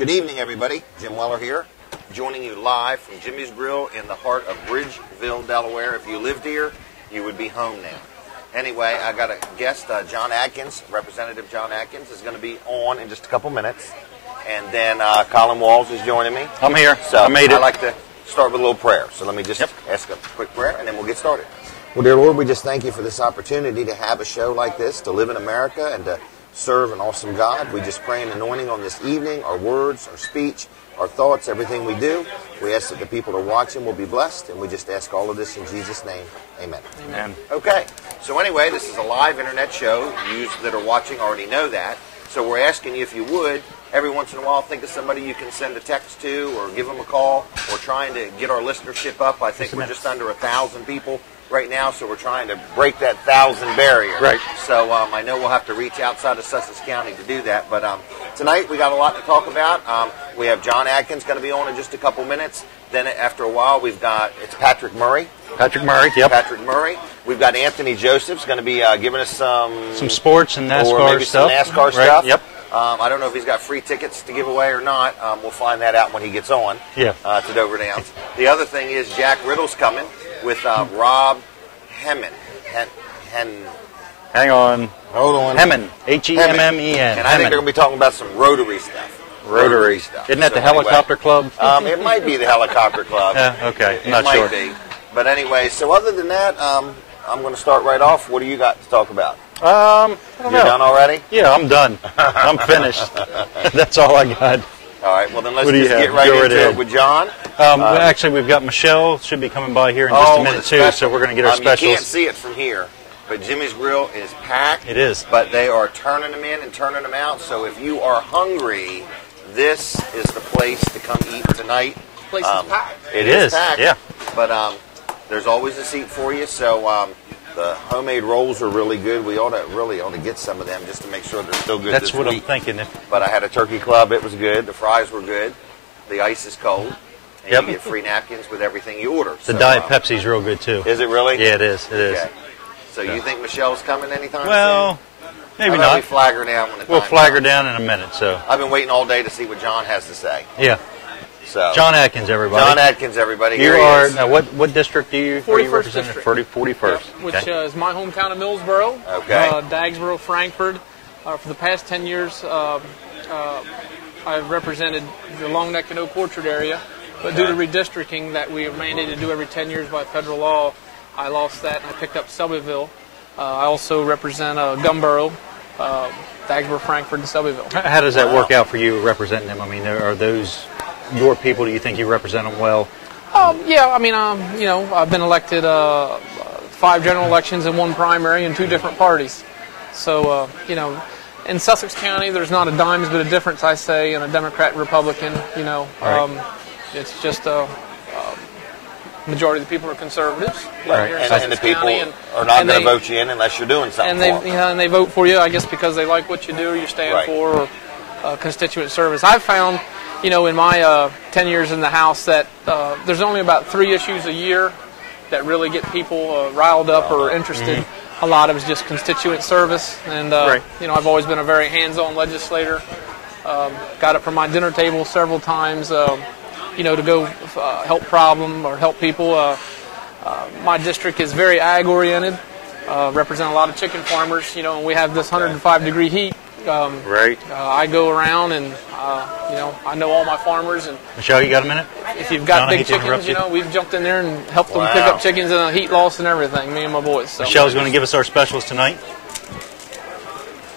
Good evening, everybody. Jim Weller here, joining you live from Jimmy's Grill in the heart of Bridgeville, Delaware. If you lived here, you would be home now. Anyway, I got a guest, John Atkins. Representative John Atkins is going to be on in just a couple minutes. And then Colin Walls is joining me. I'm here. So I made it. I'd like to start with a little prayer. So let me just ask a quick prayer, and then we'll get started. Well, dear Lord, we just thank you for this opportunity to have a show like this, to live in America, and to serve an awesome God. We just pray an anointing on this evening, our words, our speech, our thoughts, everything we do. We ask that the people who are watching will be blessed, and we just ask all of this in Jesus' name. Amen. Amen. Okay, so anyway, this is a live internet show. You that are watching already know that. So we're asking you if you would, every once in a while, think of somebody you can send a text to or give them a call. We're trying to get our listenership up. I think we're just under 1,000 people right now, so we're trying to break that 1,000 barrier. Right. So I know we'll have to reach outside of Sussex County to do that. But tonight we got a lot to talk about. We have John Atkins going to be on in just a couple minutes. Then after a while, it's Patrick Murray. Patrick Murray, yep. Patrick Murray. We've got Anthony Joseph's going to be giving us some sports and NASCAR or maybe stuff. Some NASCAR right. stuff. Yep. I don't know if he's got free tickets to give away or not. We'll find that out when he gets on to Dover Downs. The other thing is Jack Riddle's coming with Rob Hemmen. Hang on. Hold on. Hemmen. H-E-M-M-E-N. And I think they're going to be talking about some Rotary stuff. Rotary stuff. Isn't that the helicopter club? It might be the helicopter club. Okay. It Not might sure. be. But anyway, so other than that, I'm going to start right off. What do you got to talk about? I don't know. You're done already? Yeah, I'm done. I'm finished. That's all I got. All right, well then let's What do you just get have? right Go into right it with John. Actually, we've got Michelle. Should be coming by here in just a minute, too, so we're going to get our specials. You can't see it from here, but Jimmy's Grill is packed. It is. But they are turning them in and turning them out, so if you are hungry, this is the place to come eat tonight. The place is packed. It is packed. Yeah. But there's always a seat for you, so the homemade rolls are really good. We ought to get some of them just to make sure they're still good. That's this what week. I'm thinking. But I had a turkey club. It was good. The fries were good. The ice is cold. And you get free napkins with everything you order. The Diet Pepsi's real good, too. Is it really? Yeah, it is. It is. Okay. So you think Michelle's coming anytime Well, soon? maybe How about not. we flag her down when the We'll time flag her comes? down in a minute, so. I've been waiting all day to see what John has to say. Yeah. So John Atkins, everybody. John Atkins, everybody. You Here he are, is. now what district are you 41st representing? district. 41st. Which Okay. is my hometown of Millsboro. Okay. Dagsboro, Frankford. For the past 10 years, I've represented the Long Neck and Oak Orchard area. But due to redistricting that we are mandated to do every 10 years by federal law, I lost that and I picked up Selbyville. I also represent Gumboro, Dagsboro, Frankford, and Selbyville. How does that work out for you representing them? I mean, are those your people? Do you think you represent them well? Yeah, I mean, I've been elected 5 general elections and 1 primary in 2 different parties. So, in Sussex County, there's not a dime's bit of difference, I say, in a Democrat and Republican. Right. It's just majority of the people are conservatives. Right. Here in And Sussex the people County, are not going to they- vote you in unless you're doing something and they, for them. and they vote for you, I guess, because they like what you do, or you stand Right. for, or constituent service. I've found, in my 10 years in the House, that there's only about 3 issues a year that really get people riled up or interested. A lot of it's just constituent service, and Right. I've always been a very hands-on legislator. Got up from my dinner table several times, to go help problem or help people. My district is very ag-oriented. Represent a lot of chicken farmers, and we have this 105-degree heat. Right. I go around and, I know all my farmers. And Michelle, you got a minute? if you've got John, I big hate to interrupt chickens, you. we've jumped in there and helped them Wow. pick up chickens and heat loss and everything, me and my boys. So. Michelle's going to give us our specials tonight.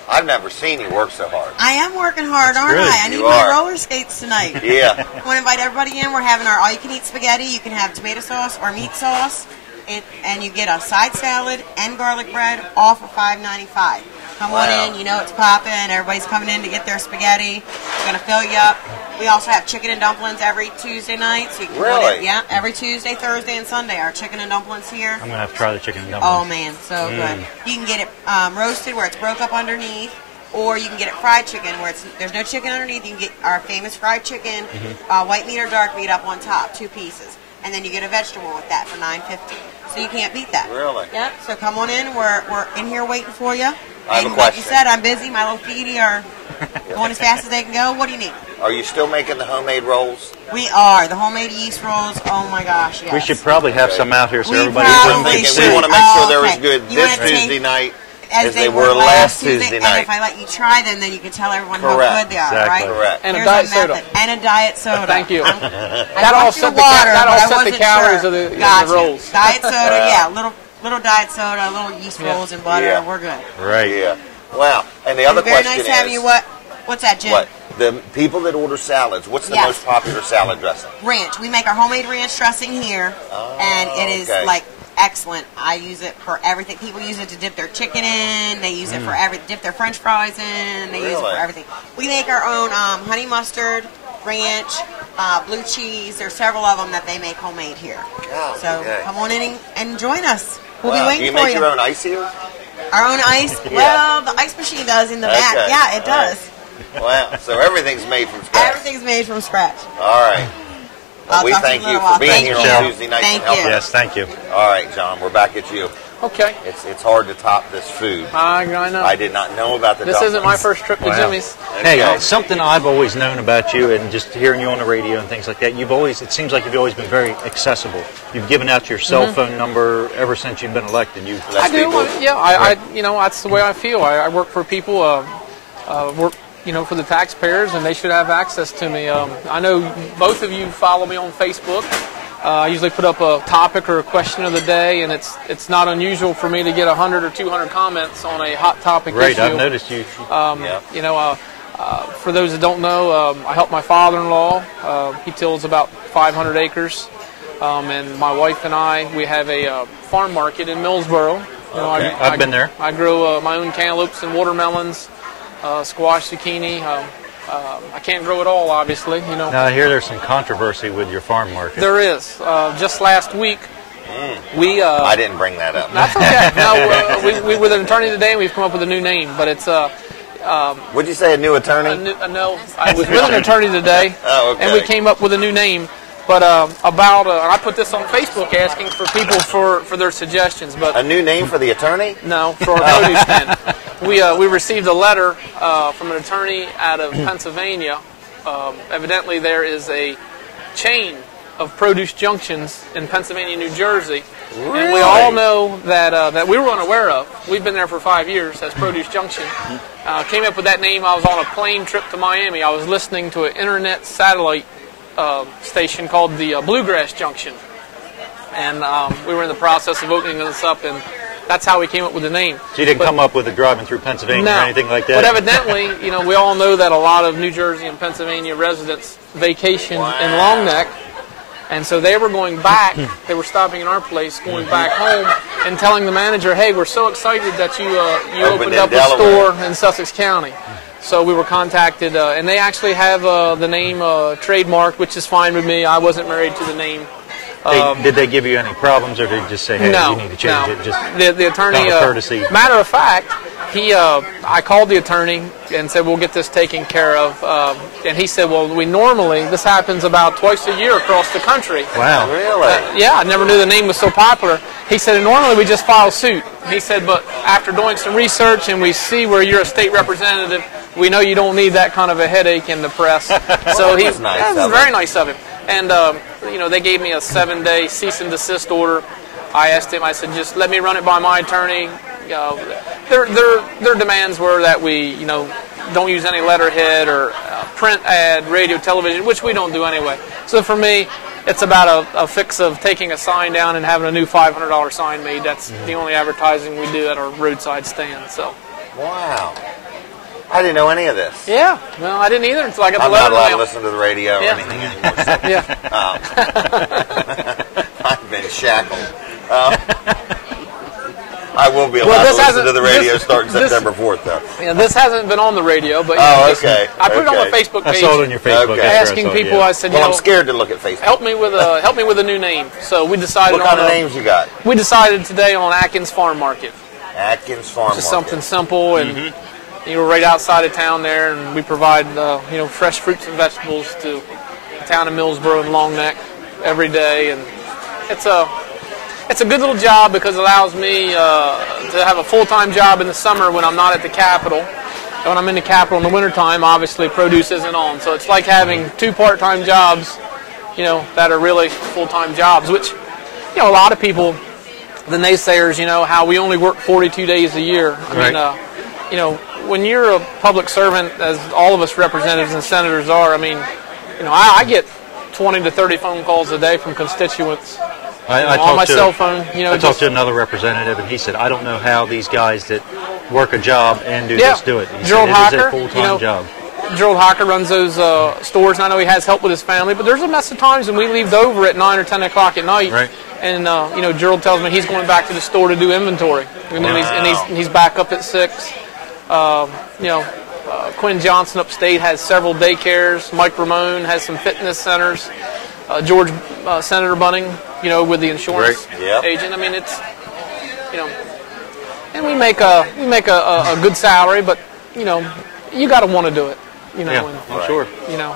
I've never seen you work so hard. I am working hard, aren't good. I? I need You my are. roller skates tonight. Yeah. I want to invite everybody in. We're having our all-you-can-eat spaghetti. You can have tomato sauce or meat sauce, and you get a side salad and garlic bread, all for $5.95. Come Wow. on in. It's popping. Everybody's coming in to get their spaghetti. We're going to fill you up. We also have chicken and dumplings every Tuesday night. So you can come on Really? in. Yeah, every Tuesday, Thursday, and Sunday. Our chicken and dumplings here. I'm going to have to try the chicken and Oh, dumplings. man, so good. You can get it roasted where it's broke up underneath, or you can get it fried chicken where there's no chicken underneath. You can get our famous fried chicken, white meat or dark meat up on top, 2 pieces. And then you get a vegetable with that for $9.50. So you can't beat that. Really? Yep. So come on in. We're in here waiting for you. I have a Like question. you said, I'm busy. My little feety are going as fast as they can go. What do you need? Are you still making the homemade rolls? We are. The homemade yeast rolls. Oh, my gosh, yes. We should probably have some out here so We everybody probably can Thinking see. we want to make sure they're okay. as good You this wanna take- Tuesday night as they were last Tuesday, Tuesday and night. if I let you try them, then you can tell everyone Correct. how good they are, Exactly. right? Correct. And a Here's diet method. soda. And a diet soda. Thank you. I That brought offset you the water, that but I offset the wasn't calories sure. of the, Gotcha. the rolls. Diet soda, yeah. Little diet soda, little yeast rolls and butter. Yeah. We're good. Right. Yeah. Wow. And the other Very question nice is, having you. What's that, Jim? what the people that order salads? What's the Yes. most popular salad dressing? Ranch. We make our homemade ranch dressing here, and it is okay. like excellent. I use it for everything. People use it to dip their chicken in. They use it for dip their French fries in. They use it Really? for everything. We make our own honey mustard, ranch, blue cheese. There's several of them that they make homemade here. Oh, So okay. come on in and join us. We'll Wow. be Do waiting you for make you. your own ice here? Our own ice. Yeah. Well, the ice machine does in the back. Okay. Yeah, it All right. does. Wow. So everything's made from scratch. Everything's made from scratch. All right. Well, I'll we talk to thank you in a you little for being while. here Thank on you. Tuesday night. Thank and helping you. Yes, thank you. All right, John, we're back at you. Okay. It's hard to top this food. I know. I did not know about the This isn't my dumplings. first trip to Wow. Jimmy's. Hey, Okay. something I've always known about you, and just hearing you on the radio and things like that, it seems like you've always been very accessible. You've given out your cell phone number ever since you've been elected. Less I do. people- Yeah, I that's the way I feel. I work for people, work, for the taxpayers, and they should have access to me. I know both of you follow me on Facebook. I usually put up a topic or a question of the day, and it's not unusual for me to get 100 or 200 comments on a hot topic Right, issue. I've noticed you. Yeah. For those that don't know, I help my father-in-law. He tills about 500 acres, and my wife and we have a farm market in Millsboro. Okay. I've been there. I grow my own cantaloupes and watermelons, squash, zucchini. I can't grow it all, obviously. Now, I hear there's some controversy with your farm market. There is. Just last week, we. I didn't bring that up. That's okay. No, we were with an attorney today, and we've come up with a new name, but it's Would you say a new attorney? no. I was with an attorney today, Oh, okay. and we came up with a new name. But I put this on Facebook asking for people for their suggestions. But A new name for the attorney? no, for our produce stand. We received a letter from an attorney out of Pennsylvania. Evidently, there is a chain of produce junctions in Pennsylvania, New Jersey, and we all know that we were unaware of. We've been there for 5 years as Produce Junction. Came up with that name. I was on a plane trip to Miami. I was listening to an internet satellite station called the Bluegrass Junction, and we were in the process of opening this up, and that's how we came up with the name. So you didn't come up with a driving through Pennsylvania or anything like that? But evidently, we all know that a lot of New Jersey and Pennsylvania residents vacation in Long Neck, and so they were going back. They were stopping in our place, going back home, and telling the manager, "Hey, we're so excited that you opened in up a Delaware. store in Sussex County." So we were contacted, and they actually have the name trademarked, which is fine with me. I wasn't married to the name. Did they give you any problems, or did they just say, hey, No, you need to change it? Just the attorney. out of courtesy. Matter of fact, I called the attorney and said we'll get this taken care of, and he said, well, this happens about twice a year across the country. Wow. Really? Yeah, I never knew the name was so popular. He said, and normally we just file suit. He said, but after doing some research and we see where you're a state representative, we know you don't need that kind of a headache in the press. So That was nice that was of very him. nice of him. And they gave me a 7-day cease and desist order. I asked him. I said, just let me run it by my attorney. Their demands were that we, don't use any letterhead or print ad, radio, television, which we don't do anyway. So for me, it's about a fix of taking a sign down and having a new $500 sign made. That's the only advertising we do at our roadside stand. So. Wow. I didn't know any of this. Yeah, well, I didn't either until I got the I'm letter not allowed in to the listen to the radio or Yeah. anything anymore. So Yeah. I've been shackled. I will be allowed Well, this to listen hasn't- to the radio this- starting this- September 4th, though. Yeah, this hasn't been on the radio, but Okay. I put it on Okay. my Facebook I page, saw it on your Facebook. Okay. that's where I asking saw it, people. yeah. I said, Well, I'm scared to look at Facebook. help me with a new name. So we decided What kind on of names you got? we decided today on Atkins Farm Market. Atkins Farm Just Market. something simple and right outside of town there, and we provide fresh fruits and vegetables to the town of Millsboro and Long Neck every day, and it's a good little job because it allows me to have a full-time job in the summer when I'm not at the Capitol. And when I'm in the Capitol in the wintertime, obviously produce isn't on. So it's like having 2 part-time jobs, that are really full-time jobs, which, a lot of people, the naysayers, how we only work 42 days a year. I mean, when you're a public servant, as all of us representatives and senators are, I get 20 to 30 phone calls a day from constituents on my cell phone. I talked to another representative, and he said, I don't know how these guys that work a job and do this do it. He Gerald said, it Hocker, is a full-time job. Gerald Hocker runs those stores, and I know he has help with his family, but there's a mess of times when we leave over at 9 or 10 o'clock at night, and Gerald tells me he's going back to the store to do inventory, and he's back up at 6. Quinn Johnson upstate has several daycares. Mike Ramone has some fitness centers. George Senator Bunning, with the insurance agent. I mean, it's and we make a good salary, but you got to want to do it. I'm sure.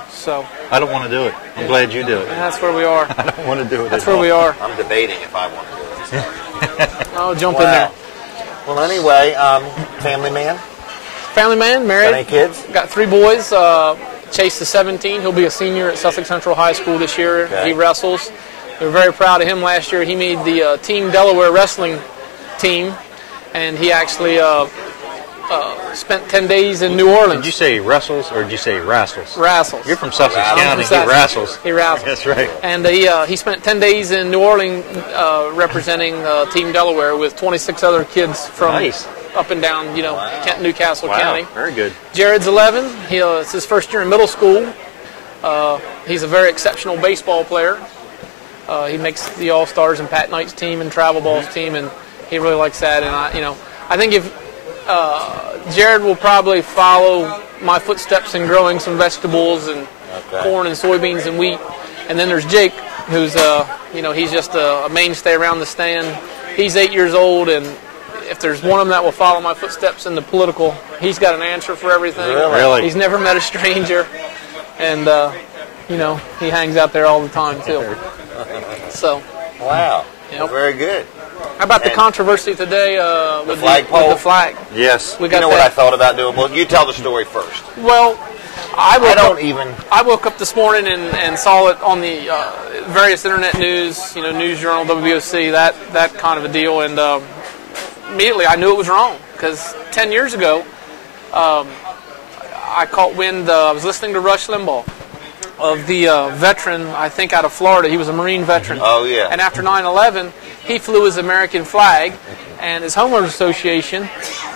So I don't want to do it. I'm glad you do it. And that's where we are. I don't want to do it. That's where we are. I'm debating if I want to do it. I'll jump in there. Well, anyway, family man. Family man, married. Got any kids? Got 3 boys. Chase is 17. He'll be a senior at Sussex Central High School this year. Okay. He wrestles. We were very proud of him last year. He made the Team Delaware wrestling team, and he actually spent 10 days in New Orleans. Did you say wrestles or did you say wrestles? Wrestles. You're from Sussex County. He wrestles. He wrestles. That's right. And he spent 10 days in New Orleans representing Team Delaware with 26 other kids from up and down, Newcastle County. Very good. Jared's 11. It's his first year in middle school. He's a very exceptional baseball player. He makes the All-Stars and Pat Knight's team and Travel Ball's team, and he really likes that. And I think if Jared will probably follow my footsteps in growing some vegetables and corn and soybeans and wheat. And then there's Jake, who's he's just a mainstay around the stand. He's 8 years old, and if there's one of them that will follow my footsteps in the political, he's got an answer for everything. Really? He's never met a stranger, and he hangs out there all the time too. So. Wow. Well, very good. How about the controversy today with flagpole? With the flag? Yes. We got what I thought about doing? Well, you tell the story first. Well, I woke up this morning and saw it on the various internet news, News Journal, WBOC, that kind of a deal, and immediately I knew it was wrong because 10 years ago I caught wind. I was listening to Rush Limbaugh of the veteran, I think out of Florida. He was a Marine veteran. Oh, yeah. And after 9/11, he flew his American flag, and his homeowners association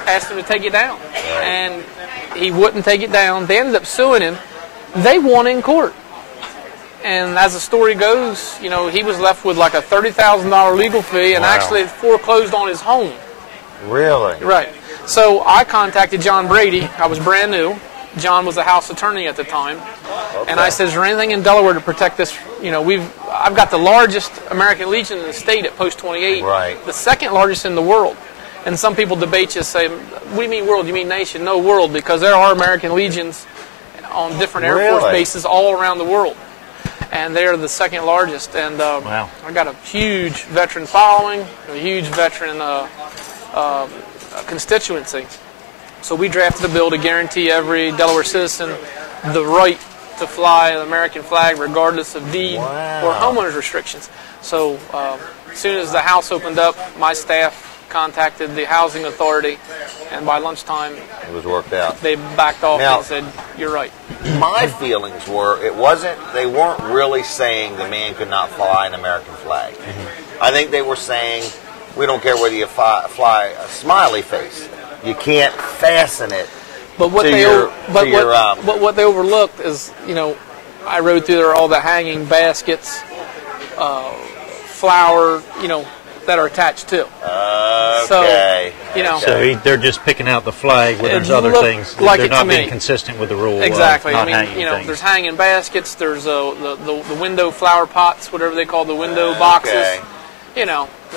asked him to take it down. Right. And he wouldn't take it down. They ended up suing him. They won in court. And as the story goes, he was left with like a $30,000 legal fee and actually foreclosed on his home. Really? Right. So I contacted John Brady. I was brand new. John was the House attorney at the time. Okay. And I said, is there anything in Delaware to protect this? I've got the largest American Legion in the state at Post 28. Right. The second largest in the world. And some people debate you, say, what do you mean world? You mean nation? No, world, because there are American Legions on different Air Force bases all around the world. And they're the second largest. And I got a huge veteran following, a huge veteran constituency. So we drafted a bill to guarantee every Delaware citizen the right to fly an American flag regardless of deed or homeowners restrictions. So as soon as the House opened up, my staff contacted the housing authority, and by lunchtime it was worked out. They backed off and said, you're right. My feelings were they weren't really saying the man could not fly an American flag. Mm-hmm. I think they were saying, we don't care whether you fly a smiley face. You can't fasten it. But what they overlooked is, I rode through there all the hanging baskets, flower, that are attached to. Okay. So, they're just picking out the flag when there's other things. Like they're not being consistent with the rule. Exactly. Not hanging things. There's hanging baskets. There's the window flower pots, whatever they call the window boxes. Okay.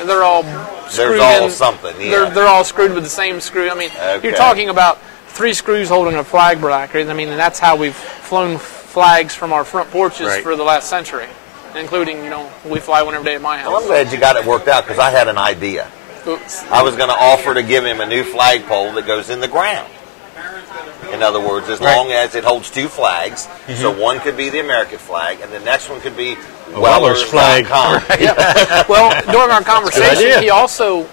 They're all screwed There's all in. something. Yeah. They're all screwed with the same screw. You're talking about 3 screws holding a flag bracket. And that's how we've flown flags from our front porches for the last century, including we fly one every day at my house. Well, I'm glad you got it worked out because I had an idea. Oops. I was going to offer to give him a new flagpole that goes in the ground. In other words, as long as it holds 2 flags, so one could be the American flag, and the next one could be Weller's flag. Yeah. Well, during our conversation, he also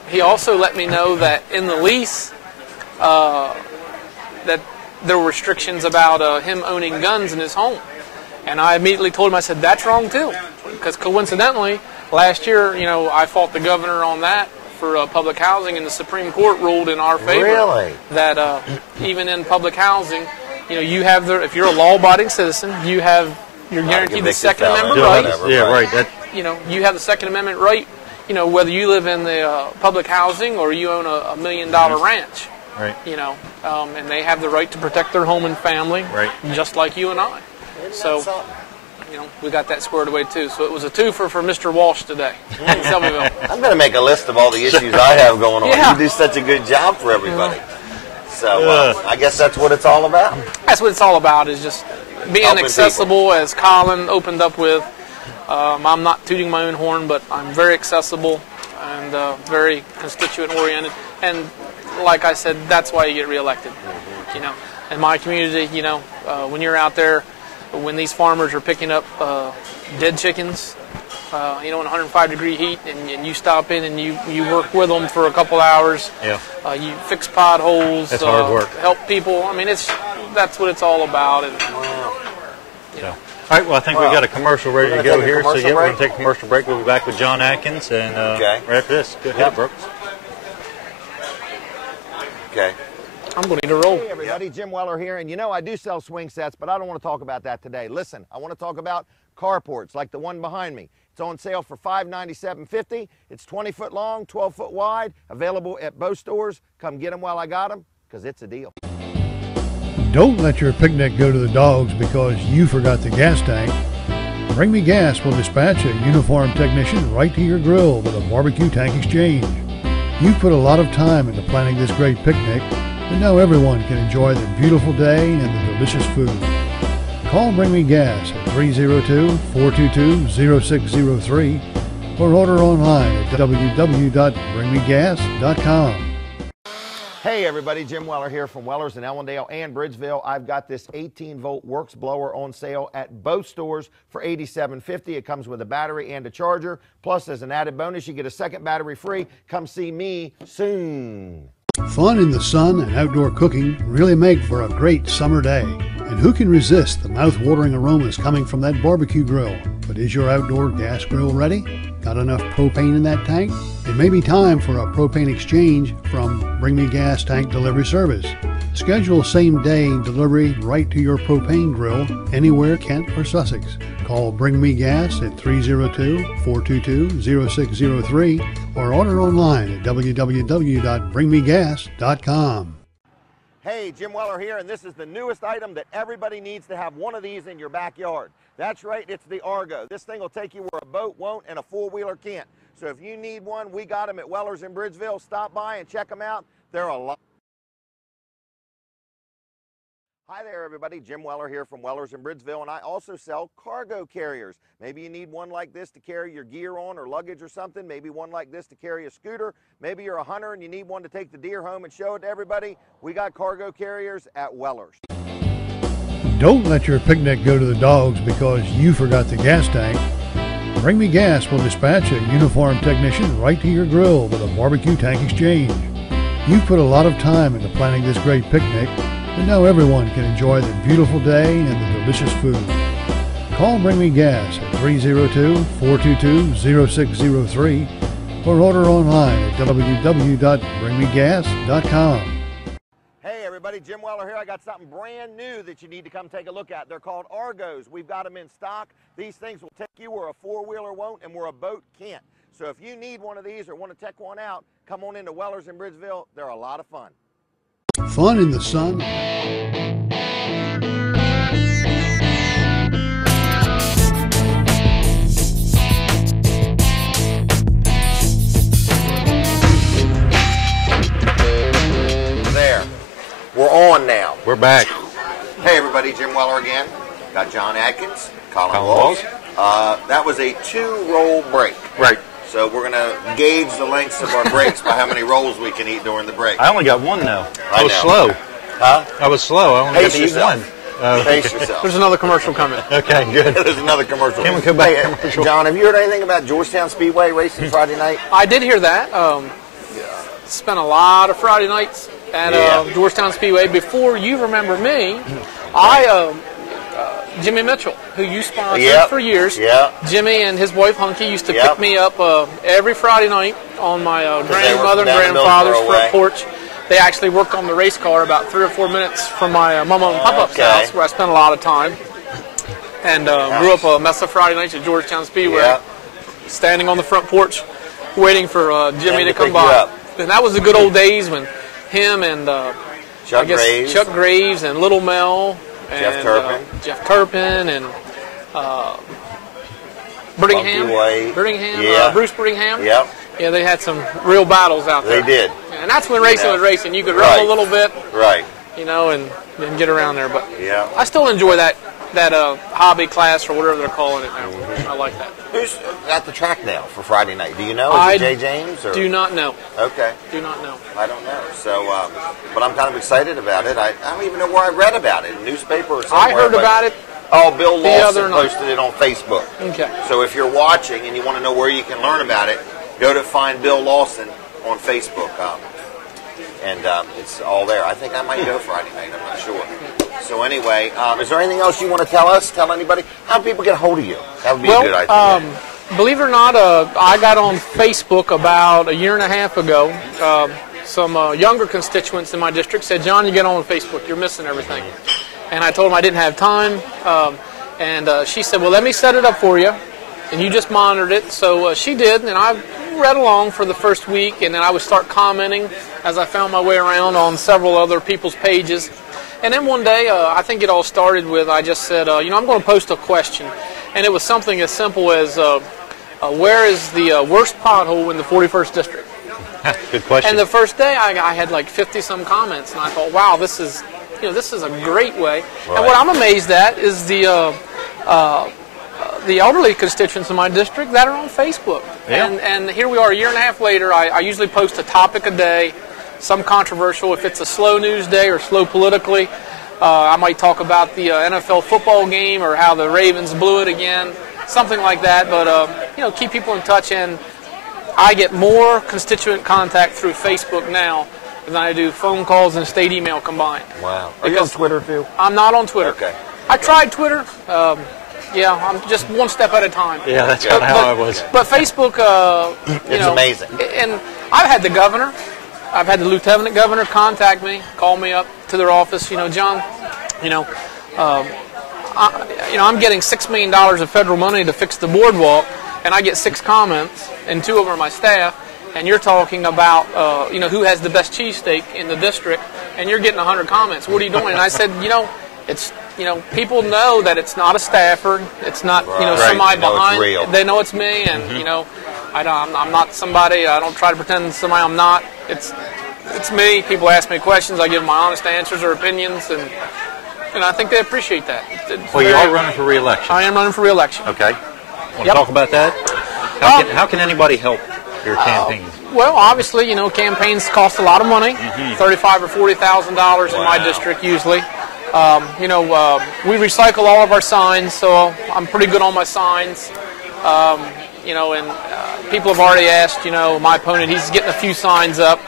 let me know that in the lease, that there were restrictions about him owning guns in his home. And I immediately told him, I said, that's wrong too. Because coincidentally, last year, I fought the governor on that for public housing, and the Supreme Court ruled in our favor. Really? That even in public housing, you have if you're a law-abiding citizen, you're guaranteed the Second Amendment right. Right. You have the Second Amendment right, whether you live in the public housing or you own a $1 million ranch. Right. And they have the right to protect their home and family, right, just like you and I. So, we got that squared away too. So it was a twofer for Mr. Walsh today. I'm going to make a list of all the issues I have going on. Yeah. You do such a good job for everybody. So I guess that's what it's all about. That's what it's all about, is just being accessible, as Colin opened up with. I'm not tooting my own horn, but I'm very accessible and very constituent-oriented. And like I said, that's why you get reelected. In my community, when you're out there, when these farmers are picking up dead chickens, in 105-degree heat, and you stop in and you work with them for a couple hours. Yeah. You fix potholes. That's hard work. Help people. I mean, that's what it's all about. And, All right. Well, I think we've got a commercial ready to go here. So we're going to take a commercial break. We'll be back with John Atkins, and right after this, go ahead, Brooks. Okay. I'm going to need a roll. Hey everybody, Jim Weller here, and I do sell swing sets, but I don't want to talk about that today. Listen, I want to talk about carports like the one behind me. It's on sale for $597.50. It's 20-foot long, 12-foot wide, available at both stores. Come get them while I got them, because it's a deal. Don't let your picnic go to the dogs because you forgot the gas tank. Bring Me Gas will dispatch a uniformed technician right to your grill with a barbecue tank exchange. You've put a lot of time into planning this great picnic, and now everyone can enjoy the beautiful day and the delicious food. Call Bring Me Gas at 302-422-0603 or order online at www.bringmegas.com. Hey everybody, Jim Weller here from Weller's in Ellendale and Bridgeville. I've got this 18-volt Works blower on sale at both stores for $87.50. It comes with a battery and a charger. Plus, as an added bonus, you get a second battery free. Come see me soon. Fun in the sun and outdoor cooking really make for a great summer day. And who can resist the mouth-watering aromas coming from that barbecue grill? But is your outdoor gas grill ready? Got enough propane in that tank? It may be time for a propane exchange from Bring Me Gas Tank Delivery Service. Schedule same-day delivery right to your propane grill anywhere Kent or Sussex. Call Bring Me Gas at 302-422-0603 or order online at www.bringmegas.com. Hey, Jim Weller here, and this is the newest item that everybody needs to have one of these in your backyard. That's right, it's the Argo. This thing will take you where a boat won't and a four-wheeler can't. So if you need one, we got them at Weller's in Bridgeville. Stop by and check them out. They're a lot. Hi there, everybody. Jim Weller here from Weller's in Bridgeville, and I also sell cargo carriers. Maybe you need one like this to carry your gear on or luggage or something. Maybe one like this to carry a scooter. Maybe you're a hunter and you need one to take the deer home and show it to everybody. We got cargo carriers at Weller's. Don't let your picnic go to the dogs because you forgot the gas tank. Bring Me Gas will dispatch a uniformed technician right to your grill with a barbecue tank exchange. You've put a lot of time into planning this great picnic, and now everyone can enjoy the beautiful day and the delicious food. Call Bring Me Gas at 302-422-0603 or order online at www.bringmegas.com. Hey everybody, Jim Weller here. I got something brand new that you need to come take a look at. They're called Argos. We've got them in stock. These things will take you where a four-wheeler won't and where a boat can't. So if you need one of these or want to check one out, come on into Weller's in Bridgeville. They're a lot of fun. Fun in the sun. There. We're on now. We're back. Hey everybody, Jim Weller again. Got John Atkins, Colin Walsh. That was a two-roll break. Right. So we're going to gauge the lengths of our breaks by how many rolls we can eat during the break. I only got one now. I was know. slow. Huh? I was slow. I only got Pace to eat yourself. one. Pace yourself. There's another commercial coming. Okay, good. There's another commercial. Can we go back Hey, to commercial? John, have you heard anything about Georgetown Speedway racing Friday night? I did hear that. Spent a lot of Friday nights at Georgetown Speedway. Before you remember me, Jimmy Mitchell, who you sponsored for years. Yeah. Jimmy and his wife Hunky used to Yep. pick me up every Friday night on my they grandmother were and down in grandfather's Millsboro front way. porch. They actually worked on the race car about 3 or 4 minutes from my mama and papa's Okay. house, where I spent a lot of time. And grew up a mess of Friday nights at Georgetown Speedway, Yeah. standing on the front porch, waiting for Jimmy to to come pick you by. up. And that was the good old days when him and Chuck Graves. Chuck Graves and Little Mel Jeff and Turpin. Jeff Turpin and Brittingham, Bumpy White. Brittingham, Yeah. Bruce Brittingham. Yep. Yeah, they had some real battles out They there. did. And that's when racing Yeah. was racing. You could Right. run a little bit, Right. you know, and get around there. But Yeah. I still enjoy that hobby class or whatever they're calling it now. I like that. Who's at the track now for Friday night? Do you know? I Is it Jay James? Or? Do not know. Okay. Do not know. I don't know. So, but I'm kind of excited about it. I don't even know where I read about it. Newspaper or somewhere. I heard but- about it. Oh, Bill the other Lawson night. posted it on Facebook. Okay. So if you're watching and you want to know where you can learn about it, go to Find Bill Lawson on Facebook. And it's all there. I think I might go Friday night. I'm not sure. So anyway, is there anything else you want to tell us? Tell anybody? How do people get a hold of you? That would be a good idea. Believe it or not, I got on Facebook about a year and a half ago. Some younger constituents in my district said, "John, you get on Facebook. You're missing everything." And I told them I didn't have time. And she said, "Well, let me set it up for you." And you just monitored it. So she did, and I read along for the first week, and then I would start commenting as I found my way around on several other people's pages. And then one day, I think it all started with, I just said, I'm going to post a question. And it was something as simple as, where is the worst pothole in the 41st District? Good question. And the first day, I had like 50-some comments, and I thought, wow, this is a great way. Right. And what I'm amazed at is the elderly constituents in my district that are on Facebook. Yeah. And here we are a year and a half later. I usually post a topic a day, some controversial. If it's a slow news day or slow politically, I might talk about the NFL football game or how the Ravens blew it again, something like that. But, keep people in touch. And I get more constituent contact through Facebook now than I do phone calls and state email combined. Wow. Are you on Twitter too? I'm not on Twitter. Okay. I tried Twitter. I'm just one step at a time. Yeah, that's kind of how I was. But Facebook, It's amazing. And I've had the lieutenant governor contact me, call me up to their office. John, I'm getting $6 million of federal money to fix the boardwalk, and I get 6 comments, and 2 of them are my staff. And you're talking about, who has the best cheesesteak in the district, and you're getting 100 comments. What are you doing? And I said, it's, people know that it's not a Stafford. It's not, Right. somebody They know it's behind. real. They know it's me, and, I'm not somebody. I don't try to pretend somebody I'm not. It's me. People ask me questions. I give them my honest answers or opinions, and I think they appreciate that. Well, you are running for re-election. I am running for re-election. Okay. Want to Yep. talk about that? How can anybody help your campaign? Well, obviously, campaigns cost a lot of money, $35,000 or $40,000 in my district usually. We recycle all of our signs, so I'm pretty good on my signs. People have already asked, my opponent, he's getting a few signs up.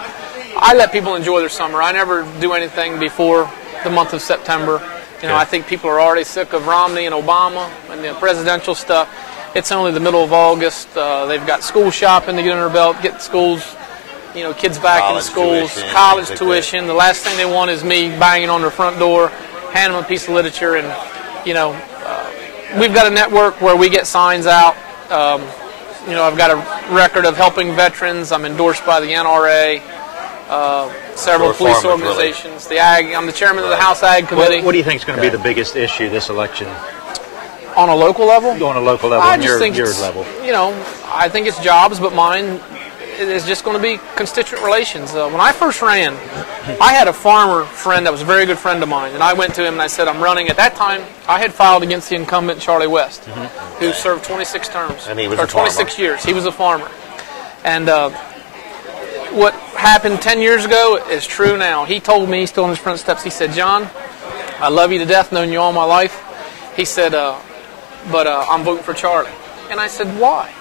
I let people enjoy their summer. I never do anything before the month of September. I think people are already sick of Romney and Obama and the presidential stuff. It's only the middle of August. They've got school shopping to get under their belt, get schools, kids back College in schools, tuition, college things like tuition. The last thing they want is me banging on their front door, hand them a piece of literature, and, we've got a network where we get signs out. I've got a record of helping veterans. I'm endorsed by the NRA, several For police farmers, really. organizations. I'm the chairman of the House Ag Committee. What do you think is going to be the biggest issue this election? On a local level? On a local level, I on just your think level. I think it's jobs, but mine is just going to be constituent relations. When I first ran, I had a farmer friend that was a very good friend of mine, and I went to him and I said, I'm running. At that time, I had filed against the incumbent Charlie West, who served 26 terms. And he was or a farmer. 26 years. He was a farmer. And what happened 10 years ago is true now. He told me, still on his front steps, he said, John, I love you to death, known you all my life. He said, but I'm voting for Charlie. And I said, why?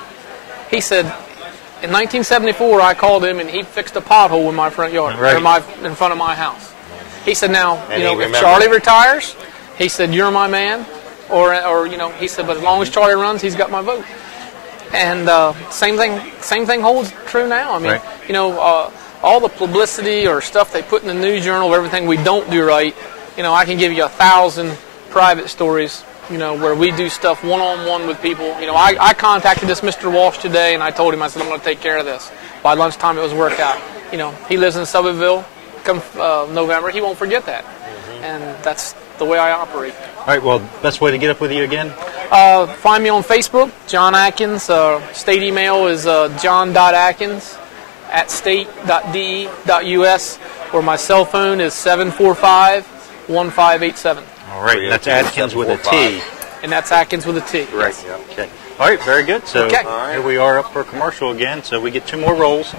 He said, in 1974, I called him and he fixed a pothole in my front yard, right. or in front of my house. He said, now, And if Charlie retires, he said, you're my man. Or he said, but as long as Charlie runs, he's got my vote. And same thing holds true now. I mean, right. All the publicity or stuff they put in the news journal of everything we don't do right, I can give you 1,000 private stories, where we do stuff one-on-one with people. I contacted this Mr. Walsh today, and I told him, I said, I'm going to take care of this. By lunchtime, it was worked out. He lives in Shelbyville. Come November, he won't forget that. And that's the way I operate. All right, well, best way to get up with you again? Find me on Facebook, John Atkins. State email is john.atkins@state.de.us, or my cell phone is 745-1587. All right, that's Atkins with a T. And that's Atkins with a T. Right, Yes. okay. All right, very good. So Okay. Here we are up for a commercial again, so we get 2 more rolls.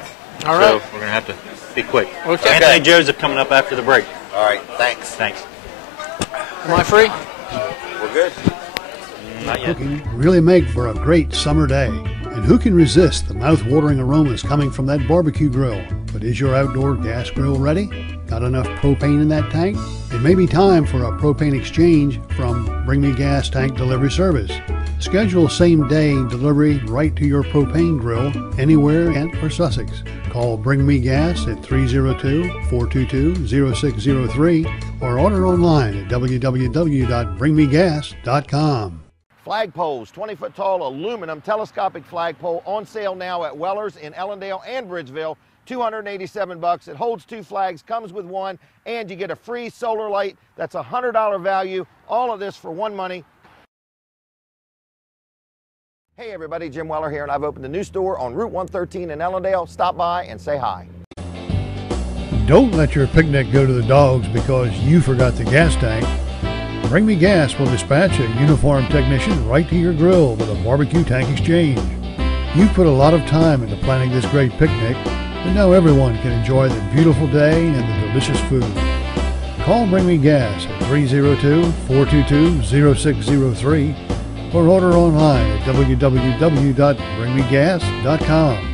All So right. we're going to have to be quick. Okay. Anthony Joseph coming up after the break. All right, thanks. Thanks. Am I free? We're good. Not yet. Cooking really make for a great summer day. And who can resist the mouth-watering aromas coming from that barbecue grill? But is your outdoor gas grill ready? Got enough propane in that tank? It may be time for a propane exchange from Bring Me Gas Tank Delivery Service. Schedule same-day delivery right to your propane grill anywhere in Kent or Sussex. Call Bring Me Gas at 302-422-0603 or order online at www.bringmegas.com. Flagpoles, 20-foot tall aluminum telescopic flagpole on sale now at Weller's in Ellendale and Bridgeville. $287. It holds 2 flags, comes with 1, and you get a free solar light. That's a $100 value. All of this for one money. Hey everybody, Jim Weller here, and I've opened a new store on Route 113 in Ellendale. Stop by and say hi. Don't let your picnic go to the dogs because you forgot the gas tank. Bring Me Gas will dispatch a uniformed technician right to your grill with a barbecue tank exchange. You've put a lot of time into planning this great picnic, and now everyone can enjoy the beautiful day and the delicious food. Call Bring Me Gas at 302-422-0603 or order online at www.bringmegas.com.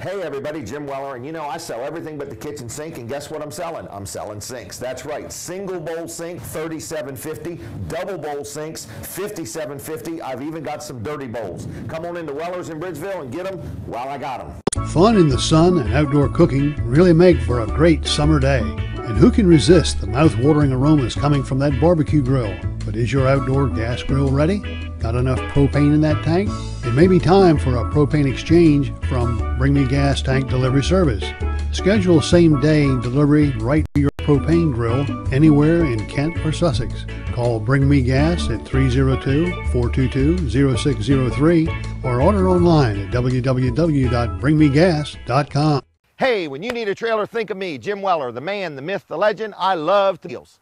Hey everybody, Jim Weller, and I sell everything but the kitchen sink, and guess what I'm selling? I'm selling sinks. That's right, single bowl sink, $37.50, double bowl sinks, $57.50. I've even got some dirty bowls. Come on into Weller's in Bridgeville and get them while I got them. Fun in the sun and outdoor cooking really make for a great summer day. And who can resist the mouth-watering aromas coming from that barbecue grill? But is your outdoor gas grill ready? Got enough propane in that tank? It may be time for a propane exchange from Bring Me Gas Tank Delivery Service. Schedule same-day delivery right to your propane grill anywhere in Kent or Sussex. Call Bring Me Gas at 302-422-0603 or order online at www.bringmegas.com. Hey, when you need a trailer, think of me, Jim Weller, the man, the myth, the legend. I love deals.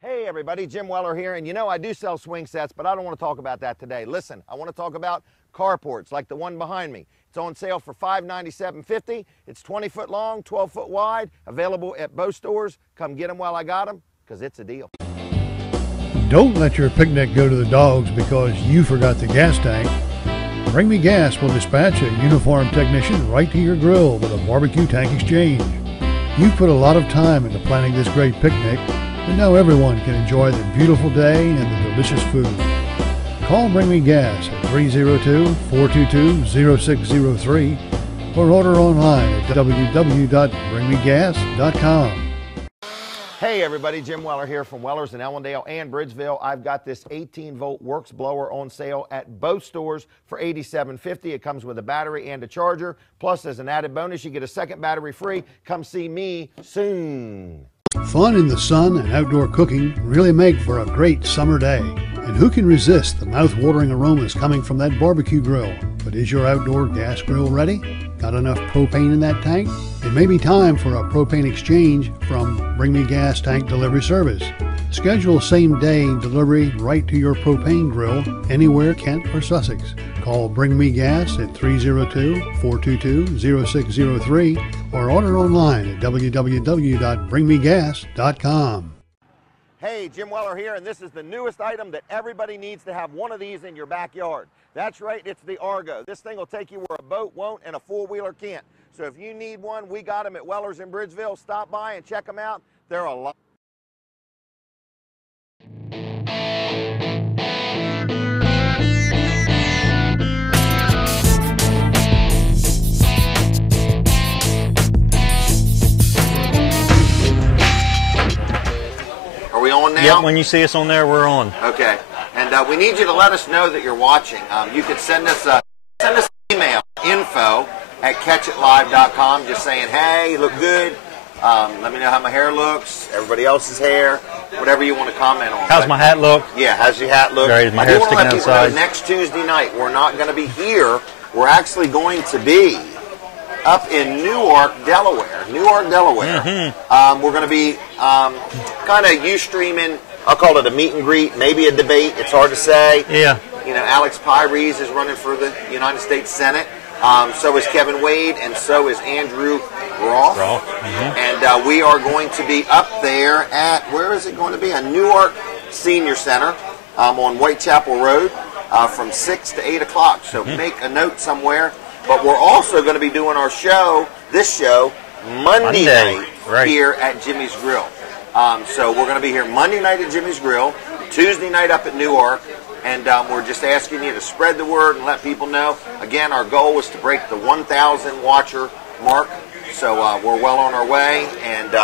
Hey everybody, Jim Weller here, and I do sell swing sets, but I don't want to talk about that today. Listen, I want to talk about carports like the one behind me. It's on sale for $597.50. It's 20-foot long, 12-foot wide, available at both stores. Come get them while I got them, because it's a deal. Don't let your picnic go to the dogs because you forgot the gas tank. Bring Me Gas will dispatch a uniformed technician right to your grill with a barbecue tank exchange. You've put a lot of time into planning this great picnic, and now everyone can enjoy the beautiful day and the delicious food. Call Bring Me Gas at 302-422-0603 or order online at www.bringmegas.com. Hey everybody, Jim Weller here from Weller's in Ellendale and Bridgeville. I've got this 18-volt Works blower on sale at both stores for $87.50. It comes with a battery and a charger. Plus, as an added bonus, you get a second battery free. Come see me soon. Fun in the sun and outdoor cooking really make for a great summer day. And who can resist the mouth-watering aromas coming from that barbecue grill? But is your outdoor gas grill ready? Got enough propane in that tank? It may be time for a propane exchange from Bring Me Gas Tank Delivery Service. Schedule same-day delivery right to your propane grill anywhere Kent or Sussex. Call Bring Me Gas at 302-422-0603 or order online at www.bringmegas.com. Hey, Jim Weller here, and this is the newest item that everybody needs to have one of these in your backyard. That's right, it's the Argo. This thing will take you where a boat won't and a four-wheeler can't. So if you need one, we got them at Weller's in Bridgeville. Stop by and check them out. They're a lot. Are we on now? Yep, when you see us on there, we're on. Okay. And we need you to let us know that you're watching. You can send us an email, info@catchitlive.com, just saying, hey, you look good. Let me know how my hair looks, everybody else's hair, whatever you want to comment on. How's my hat look? Yeah, how's your hat look? Great, my hair's sticking out the side. Next Tuesday night, we're not going to be here. We're actually going to be up in Newark, Delaware. Mm-hmm. We're going to be kind of Ustreaming. I'll call it a meet and greet, maybe a debate. It's hard to say. Yeah. You know, Alex Pires is running for the United States Senate. So is Kevin Wade, and so is Andrew Roth. Mm-hmm. And we are going to be up there at, where is it going to be? A Newark Senior Center on Whitechapel Road from 6 to 8 o'clock. So make a note somewhere. But we're also going to be doing our show, this show, Monday night here at Jimmy's Grill. So we're going to be here Monday night at Jimmy's Grill, Tuesday night up at Newark, and we're just asking you to spread the word and let people know. Again, our goal is to break the 1,000 watcher mark, so we're well on our way, and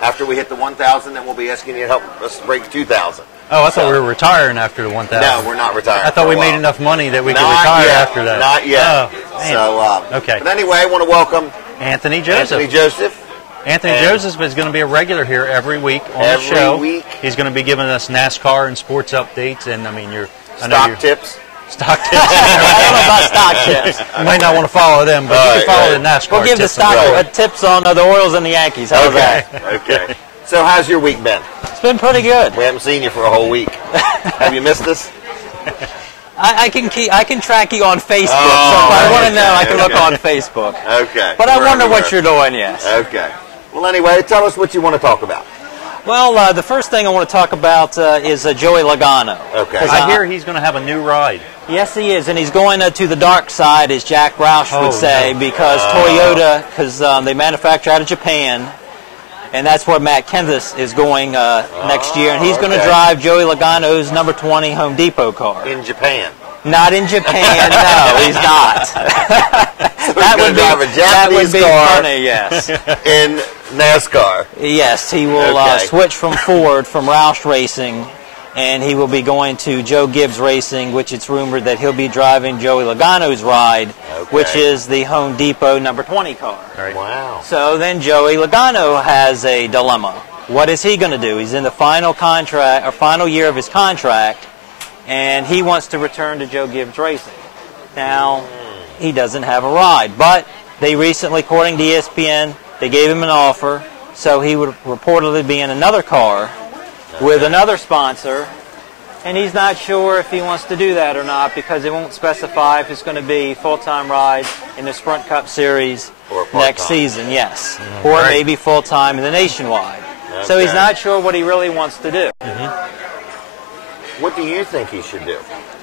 after we hit the 1,000, then we'll be asking you to help us break 2,000. Oh, I thought we were retiring after the 1,000. No, we're not retiring. I thought we made enough money that we could retire after that. Not yet. Oh, so, okay. But anyway, I want to welcome Anthony Joseph. Anthony Joseph is going to be a regular here every week on the show. Every week. He's going to be giving us NASCAR and sports updates, and I mean, stock tips. Stock tips. I don't know about stock tips. You might not want to follow them, but you can follow the NASCAR. We'll give the stock tips on the Orioles and the Yankees. How's that? Okay. So how's your week been? It's been pretty good. We haven't seen you for a whole week. Have you missed us? I can track you on Facebook. So if I want to know, I can look on Facebook. Okay. But I wonder what you're doing, yes. Okay. Well, anyway, tell us what you want to talk about. Well, the first thing I want to talk about is Joey Logano. Okay. I hear he's going to have a new ride. Yes, he is, and he's going to the dark side, as Jack Roush would say, because Toyota, because they manufacture out of Japan, and that's where Matt Kenseth is going next year, and he's going to drive Joey Logano's number 20 Home Depot car. In Japan. Not in Japan, no, he's not. That would be funny, yes. In NASCAR. Yes, he will switch from Ford, from Roush Racing, and he will be going to Joe Gibbs Racing, which it's rumored that he'll be driving Joey Logano's ride, which is the Home Depot number 20 car. Right. Wow. So then Joey Logano has a dilemma. What is he going to do? He's in the final year of his contract, and he wants to return to Joe Gibbs Racing. Now, he doesn't have a ride, but they recently, according to ESPN, they gave him an offer, so he would reportedly be in another car with another sponsor, and he's not sure if he wants to do that or not because it won't specify if it's going to be full-time ride in the Sprint Cup Series next season, yes, or maybe full-time in the Nationwide. Okay. So he's not sure what he really wants to do. What do you think he should do?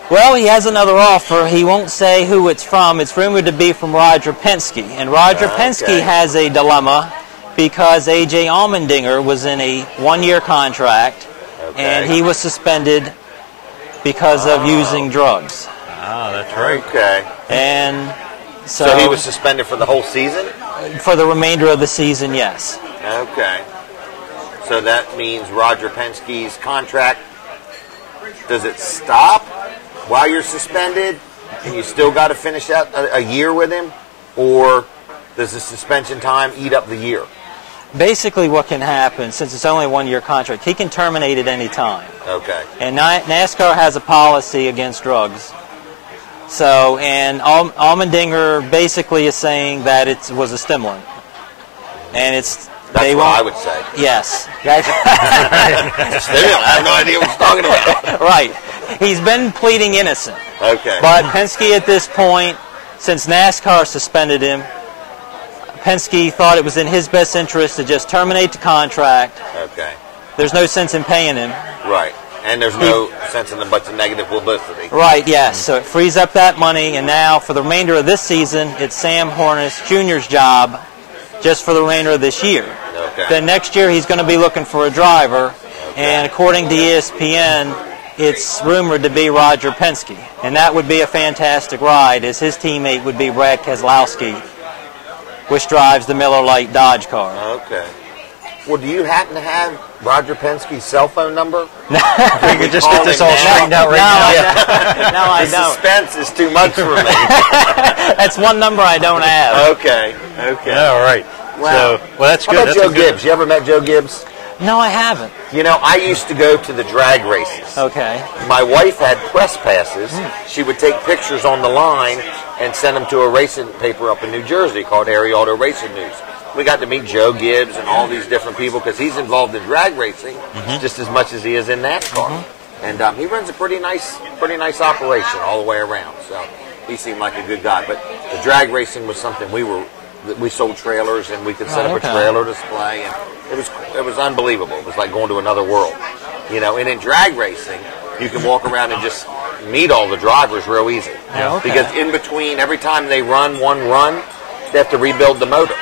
Well, he has another offer. He won't say who it's from. It's rumored to be from Roger Penske. And Roger Penske has a dilemma because A.J. Allmendinger was in a one-year contract, and he was suspended because of using drugs. Oh, that's right. Okay. And so he was suspended for the whole season? For the remainder of the season, yes. Okay. So that means Roger Penske's contract, does it stop while you're suspended and you still got to finish out a year with him? Or does the suspension time eat up the year? Basically what can happen, since it's only a one-year contract, he can terminate at any time. Okay. And NASCAR has a policy against drugs. So, and Allmendinger basically is saying that it was a stimulant. And it's... That's what I would say. Yes. Stimulant. I have no idea what you're talking about. Right. He's been pleading innocent. Okay. But Penske at this point, since NASCAR suspended him, Penske thought it was in his best interest to just terminate the contract. Okay. There's no sense in paying him. Right. And there's no sense in a bunch of negative publicity. Right, yes. So it frees up that money, and now for the remainder of this season, it's Sam Hornish Jr.'s job just for the remainder of this year. Okay. Then next year he's going to be looking for a driver, and according to ESPN, it's rumored to be Roger Penske. And that would be a fantastic ride, as his teammate would be Brad Keselowski, which drives the Miller Lite Dodge car. Okay. Well, do you happen to have Roger Penske's cell phone number? We could just get this all straightened out right now. No, I the don't. suspense is too much for me. That's one number I don't have. Okay. Okay. All right. Wow. So, well, that's good. How about That's Joe Gibbs? You ever met Joe Gibbs? No, I haven't. You know, I used to go to the drag races. Okay. My wife had press passes. She would take pictures on the line and send them to a racing paper up in New Jersey called Erie Auto Racing News. We got to meet Joe Gibbs and all these different people because he's involved in drag racing just as much as he is in NASCAR. And he runs a pretty nice operation all the way around. So he seemed like a good guy. But the drag racing was something we sold trailers and we could set up a trailer display, and it was unbelievable. It was like going to another world, you know. And in drag racing, you can walk around and just meet all the drivers real easy. Because in between, every time they run one run, they have to rebuild the motor.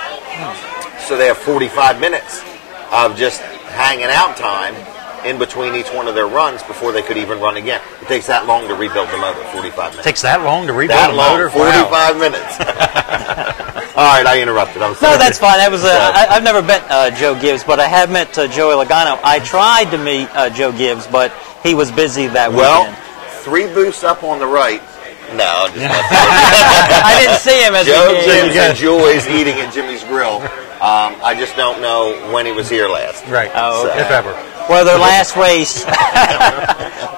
So they have 45 minutes of just hanging out time in between each one of their runs before they could even run again. It takes that long to rebuild the motor, 45 minutes. It takes that long to rebuild a motor? 45 minutes. All right, I interrupted. I'm sorry. No, that's fine. That was I've never met Joe Gibbs, but I have met Joey Logano. I tried to meet Joe Gibbs, but he was busy that weekend. Well, 3 booths up on the right. No, just I didn't see him as Joe he came. Gibbs enjoys eating at Jimmy's Grill. I just don't know when he was here last. Right. Oh, okay. If ever. Well, their last race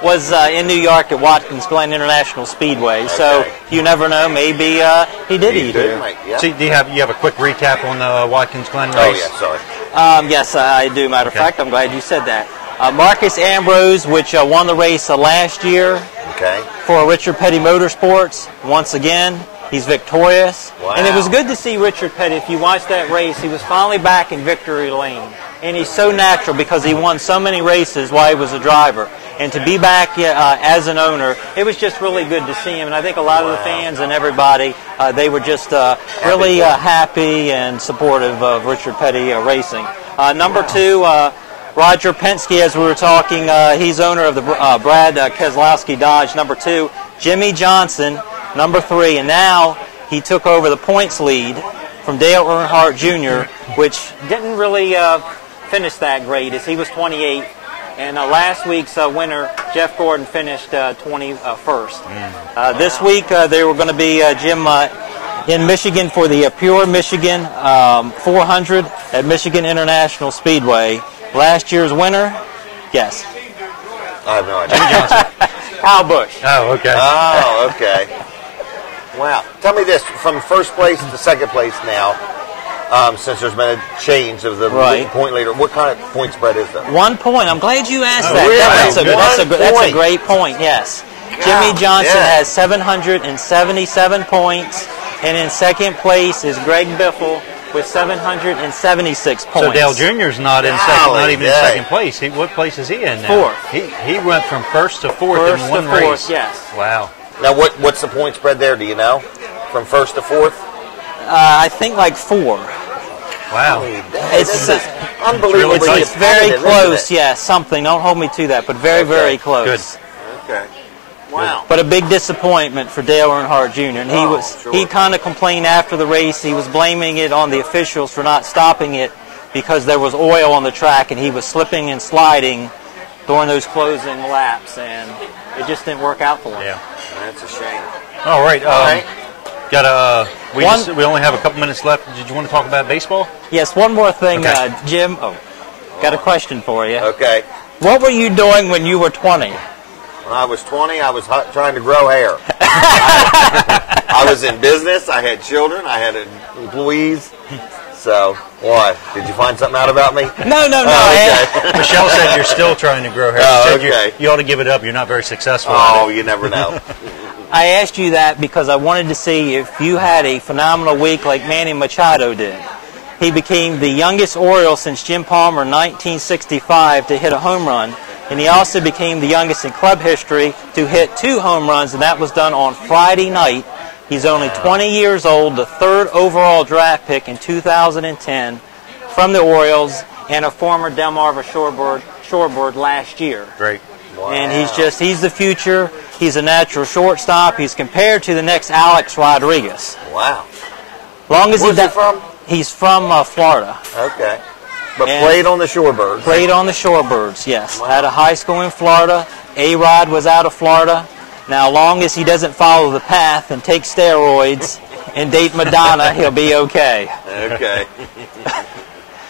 was in New York at Watkins Glen International Speedway. So you never know. Maybe he did eat here. Yeah. So do you have a quick recap on the Watkins Glen race? Oh yeah, sorry. Yes, I do. Matter of fact, I'm glad you said that. Marcus Ambrose, which won the race last year for Richard Petty Motorsports. Once again, he's victorious. Wow. And it was good to see Richard Petty. If you watched that race, he was finally back in victory lane. And he's so natural because he won so many races while he was a driver. And to be back as an owner, it was just really good to see him. And I think a lot of the fans and everybody, they were just really happy and supportive of Richard Petty Racing. Number 2, Roger Penske, as we were talking, he's owner of the Brad Keselowski Dodge. Number 2, Jimmy Johnson, number 3. And now he took over the points lead from Dale Earnhardt Jr., which didn't really finish that great, as he was 28th. And last week's winner, Jeff Gordon, finished 21st. This week they were going to be, Jim, in Michigan for the Pure Michigan 400 at Michigan International Speedway. Last year's winner, guess. I have no idea. Kyle Busch. Oh, okay. Oh, okay. Wow. Tell me this, from first place to second place now, since there's been a change of the point leader, what kind of point spread is that? 1 point. I'm glad you asked that. Really? That's a great point, yes. Jimmy Johnson has 777 points, and in second place is Greg Biffle with 776 points. So Dale Jr.'s not in second, not even in second place. What place is he in now? 4th. He went from first to fourth in one race. Yes. Wow. Now, what's the point spread there? Do you know? From first to fourth? I think like 4. Wow. It's unbelievably it's very close, something. Don't hold me to that, but very, very close. Good. Okay. Wow. But a big disappointment for Dale Earnhardt Jr. And he kind of complained after the race. He was blaming it on the officials for not stopping it because there was oil on the track and he was slipping and sliding during those closing laps, and it just didn't work out for him. Yeah. That's a shame. All right. We only have a couple minutes left. Did you want to talk about baseball? Yes, one more thing, Jim. Got a question for you. Okay. What were you doing when you were 20? When I was 20, I was trying to grow hair. I was in business. I had children. I had employees. So, what? Did you find something out about me? No. Okay. Michelle said you're still trying to grow hair. Oh, She said okay. you ought to give it up. You're not very successful. Oh, you never know. I asked you that because I wanted to see if you had a phenomenal week like Manny Machado did. He became the youngest Oriole since Jim Palmer in 1965 to hit a home run, and he also became the youngest in club history to hit 2 home runs, and that was done on Friday night. He's only 20 years old, the 3rd overall draft pick in 2010 from the Orioles, and a former Delmarva Shorebird last year. Great. Wow. And he's the future. He's a natural shortstop. He's compared to the next Alex Rodriguez. Wow. Long as Where's he from? He's from Florida. Okay. But And played on the Shorebirds. Played on the Shorebirds, yes. Wow. Had a high school in Florida. A-Rod was out of Florida. Now, long as he doesn't follow the path and take steroids and date Madonna, he'll be okay. Okay.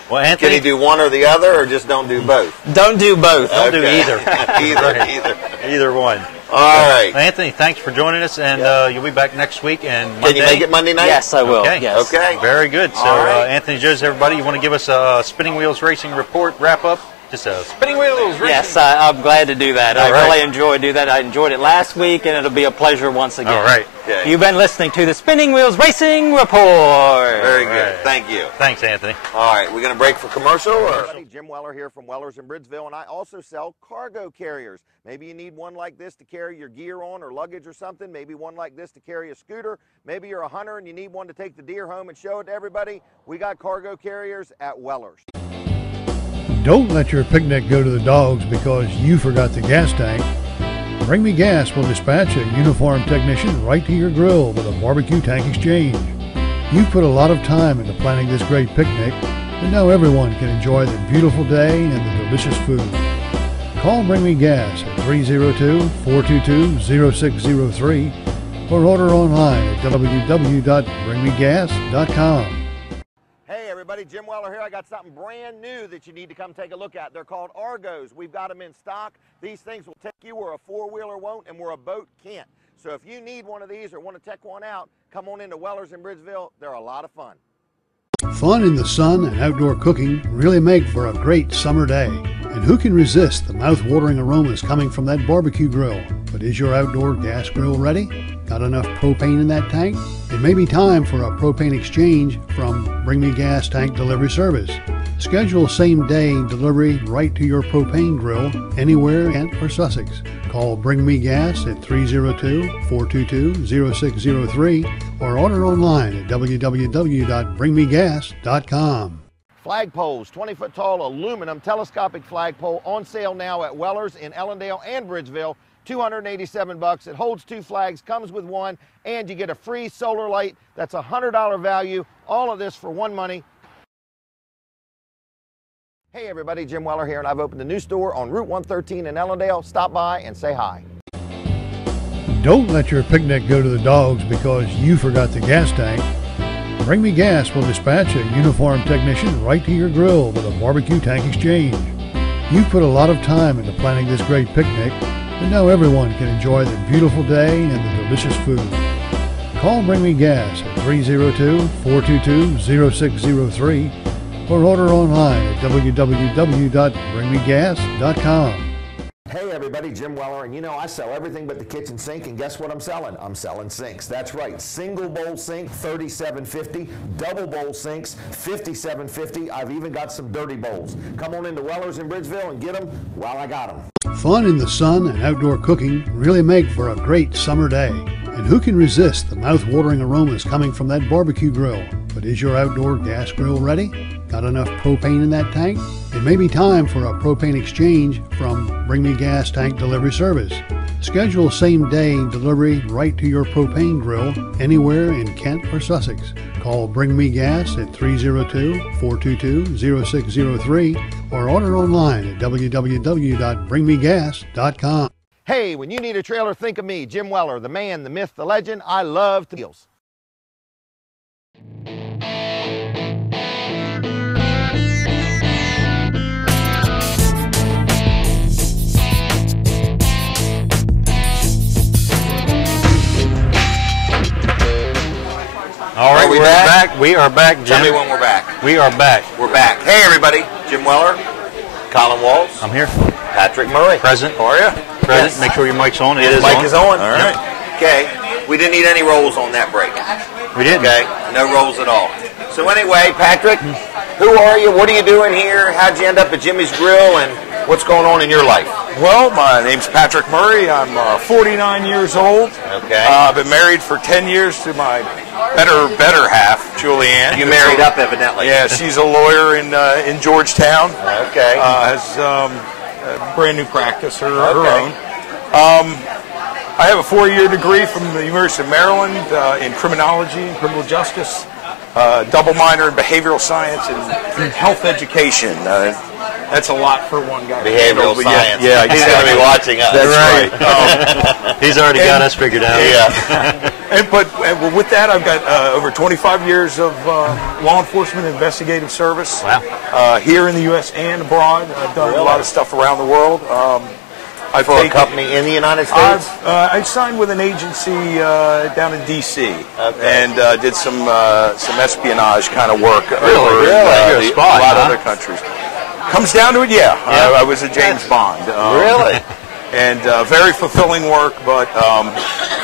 Well, Can Anthony, he do one or the other, or just don't do both? Don't do both. don't do Okay. either. Either. Either one. All right. Anthony, thanks for joining us, and you'll be back next week. And Can Monday. you make it Monday night? Yes, I will. Okay. Yes. Okay. Very good. So, All right. Anthony Joes, everybody, you want to give us a Spinning Wheels Racing report wrap up? Just a Spinning Wheels Racing. Yes, I'm glad to do that. All I right. really enjoyed doing that. I enjoyed it last week, and it'll be a pleasure once again. All right. Okay. You've been listening to the Spinning Wheels Racing Report. Very good. right. Thank you. Thanks, Anthony. All right, we're going to break for commercial. Or? Jim Weller here from Weller's in Bridgeville, and I also sell cargo carriers. Maybe you need one like this to carry your gear on or luggage or something. Maybe one like this to carry a scooter. Maybe you're a hunter and you need one to take the deer home and show it to everybody. We got cargo carriers at Weller's. Don't let your picnic go to the dogs because you forgot the gas tank. Bring Me Gas will dispatch a uniformed technician right to your grill with a barbecue tank exchange. You've put a lot of time into planning this great picnic, and now everyone can enjoy the beautiful day and the delicious food. Call Bring Me Gas at 302-422-0603 or order online at www.bringmegas.com. Hey everybody, Jim Weller here. I got something brand new that you need to come take a look at. They're called Argos. We've got them in stock. These things will take you where a four-wheeler won't and where a boat can't. So if you need one of these or want to check one out, come on into Weller's in Bridgeville. They're a lot of fun. Fun in the sun and outdoor cooking really make for a great summer day. And who can resist the mouth-watering aromas coming from that barbecue grill? But is your outdoor gas grill ready? Got enough propane in that tank? It may be time for a propane exchange from Bring Me Gas Tank Delivery Service. Schedule same-day delivery right to your propane grill anywhere in Kent or Sussex. Call Bring Me Gas at 302-422-0603 or order online at www.bringmegas.com. Flagpoles, 20-foot tall aluminum telescopic flagpole on sale now at Weller's in Ellendale and Bridgeville. $287. It holds 2 flags, comes with one, and you get a free solar light. That's a $100 value. All of this for one money. Hey everybody, Jim Weller here, and I've opened a new store on Route 113 in Ellendale. Stop by and say hi. Don't let your picnic go to the dogs because you forgot the gas tank. Bring Me Gas will dispatch a uniformed technician right to your grill with a barbecue tank exchange. You've put a lot of time into planning this great picnic, and now everyone can enjoy the beautiful day and the delicious food. Call Bring Me Gas at 302-422-0603 or order online at www.bringmegas.com. Hey everybody, Jim Weller, and you know I sell everything but the kitchen sink, and guess what I'm selling? I'm selling sinks. That's right, single bowl sink, $37.50, double bowl sinks, $57.50. I've even got some dirty bowls. Come on into Weller's in Bridgeville and get them while I got them. Fun in the sun and outdoor cooking really make for a great summer day. And who can resist the mouth-watering aromas coming from that barbecue grill? But is your outdoor gas grill ready? Got enough propane in that tank? It may be time for a propane exchange from Bring Me Gas Tank Delivery Service. Schedule same-day delivery right to your propane grill anywhere in Kent or Sussex. Call Bring Me Gas at 302-422-0603 or order online at www.bringmegas.com. Hey, when you need a trailer, think of me, Jim Weller, the man, the myth, the legend. I love deals. back. We are back, Jim. Tell me when we're back. We are back. We're back. Hey, everybody. Jim Weller, Colin Walls. I'm here. Patrick Murray. Present. How are you? Present. Yes. Make sure your mic's on. It is Mic on. is on. All right. Okay. We didn't need any rolls on that break. We didn't. Okay. No rolls at all. So anyway, Patrick, who are you? What are you doing here? How'd you end up at Jimmy's Grill? And what's going on in your life? Well, my name's Patrick Murray. I'm 49 years old. Okay. I've been married for 10 years to my better half, Julianne. You married up, evidently. Yeah, she's a lawyer in Georgetown. Okay. Has a brand new practice, her Okay. own. I have a 4-year degree from the University of Maryland in criminology and criminal justice, double minor in behavioral science and health education. That's a lot for one guy. Behavioral science. Yeah, He's going to be watching us. That's right. He's already got us figured out. Yeah. But with that, I've got over 25 years of law enforcement investigative service. Wow. Here in the U.S. and abroad. I've done a lot of stuff around the world. I've For a taken- company in the United States? I signed with an agency down in D.C. and did some espionage kind of work over Really? You're a in spy, a lot huh? of other countries. Comes down to it, yeah. I was a James Bond. Really? And very fulfilling work, but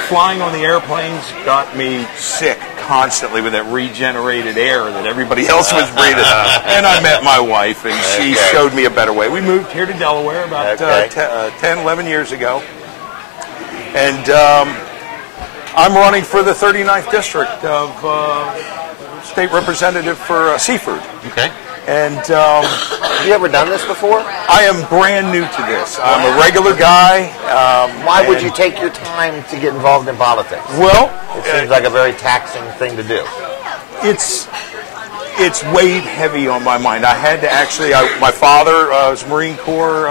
flying on the airplanes got me sick constantly with that regenerated air that everybody else was breathing. And I met my wife, and she showed me a better way. We moved here to Delaware about 10, 11 years ago. And I'm running for the 39th District of State Representative for Seaford. Okay. And Have you ever done this before? I am brand new to this. I'm a regular guy. Why would you take your time to get involved in politics? Well, It seems like a very taxing thing to do. it's weighed heavy on my mind. I had to actually. My father was Marine Corps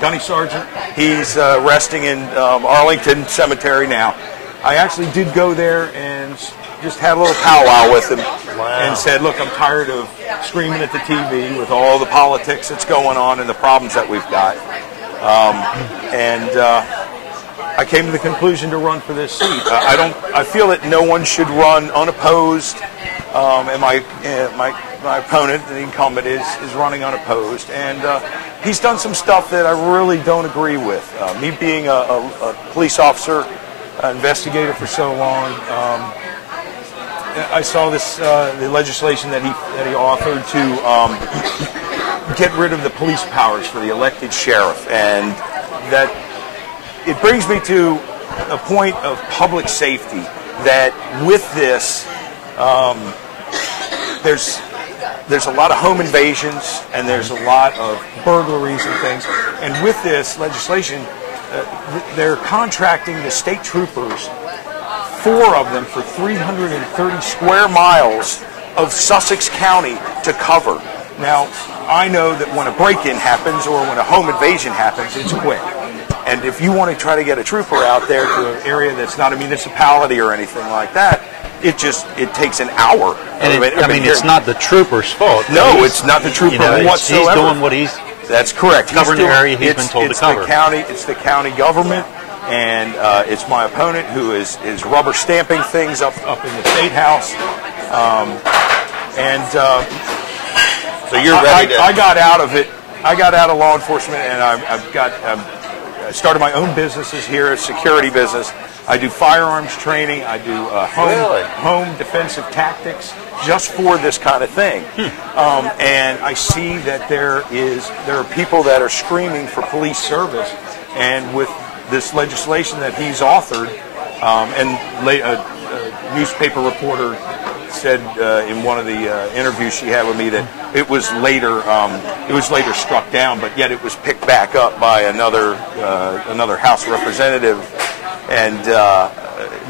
gunny sergeant. He's resting in Arlington Cemetery now. I actually did go there and just had a little powwow with him and said, look, I'm tired of screaming at the TV with all the politics that's going on and the problems that we've got. I came to the conclusion to run for this seat. I feel that no one should run unopposed, and my opponent, the incumbent, is running unopposed. And he's done some stuff that I really don't agree with. Me being a police officer, investigator for so long, I saw this the legislation that he authored to get rid of the police powers for the elected sheriff, and that it brings me to a point of public safety that with this there's a lot of home invasions and there's a lot of burglaries and things, and with this legislation they're contracting the state troopers, 4 of them, for 330 square miles of Sussex County to cover. Now, I know that when a break-in happens or when a home invasion happens, it's quick. And if you want to try to get a trooper out there to an area that's not a municipality or anything like that, it takes an hour. And it's not the trooper's fault. No, it's not the trooper whatsoever. He's doing what he's... That's correct. Covering the area he's been told to cover. It's the county government, and it's my opponent who is rubber stamping things up in the State House. So you're ready to... I got out of it. I got out of law enforcement, and I started my own businesses here, a security business. I do firearms training. I do home defensive tactics just for this kind of thing. And I see that there are people that are screaming for police service, and with this legislation that he's authored, and a newspaper reporter said in one of the interviews she had with me that it was later struck down, but yet it was picked back up by another House representative and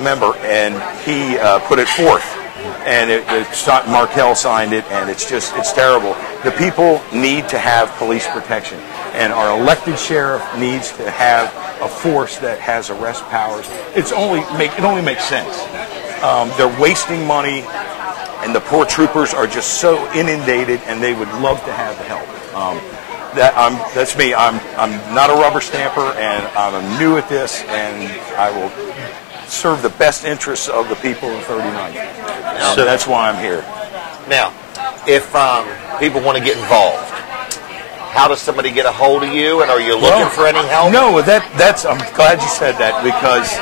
member, and he put it forth, and Markell signed it, and it's terrible. The people need to have police protection, and our elected sheriff needs to have a force that has arrest powers. It only makes sense. They're wasting money, and the poor troopers are just so inundated, and they would love to have the help. That's me. I'm not a rubber stamper, and I'm new at this, and I will serve the best interests of the people of 39. So that's why I'm here. Now, if people want to get involved, how does somebody get a hold of you, and are you looking for any help? No, that's. I'm glad you said that because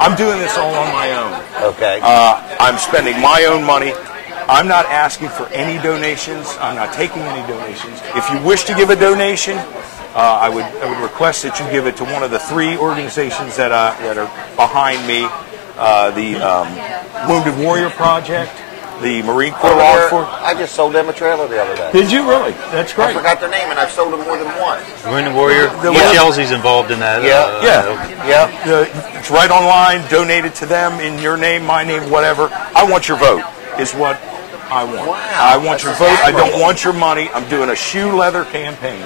I'm doing this all on my own. Okay. I'm spending my own money. I'm not asking for any donations. I'm not taking any donations. If you wish to give a donation, I would request that you give it to one of the 3 organizations that are behind me: the Wounded Warrior Project, the Marine Corps Law Enforcement. I just sold them a trailer the other day. Did you really? That's I great. forgot their name, and I've sold them more than one. Wounded Warrior. Chelsea's involved in that. Yeah. It's right online. Donated to them in your name, my name, whatever. I want your vote. Is what I want. Wow, I want your vote. I admirable. don't want your money. I'm doing a shoe leather campaign.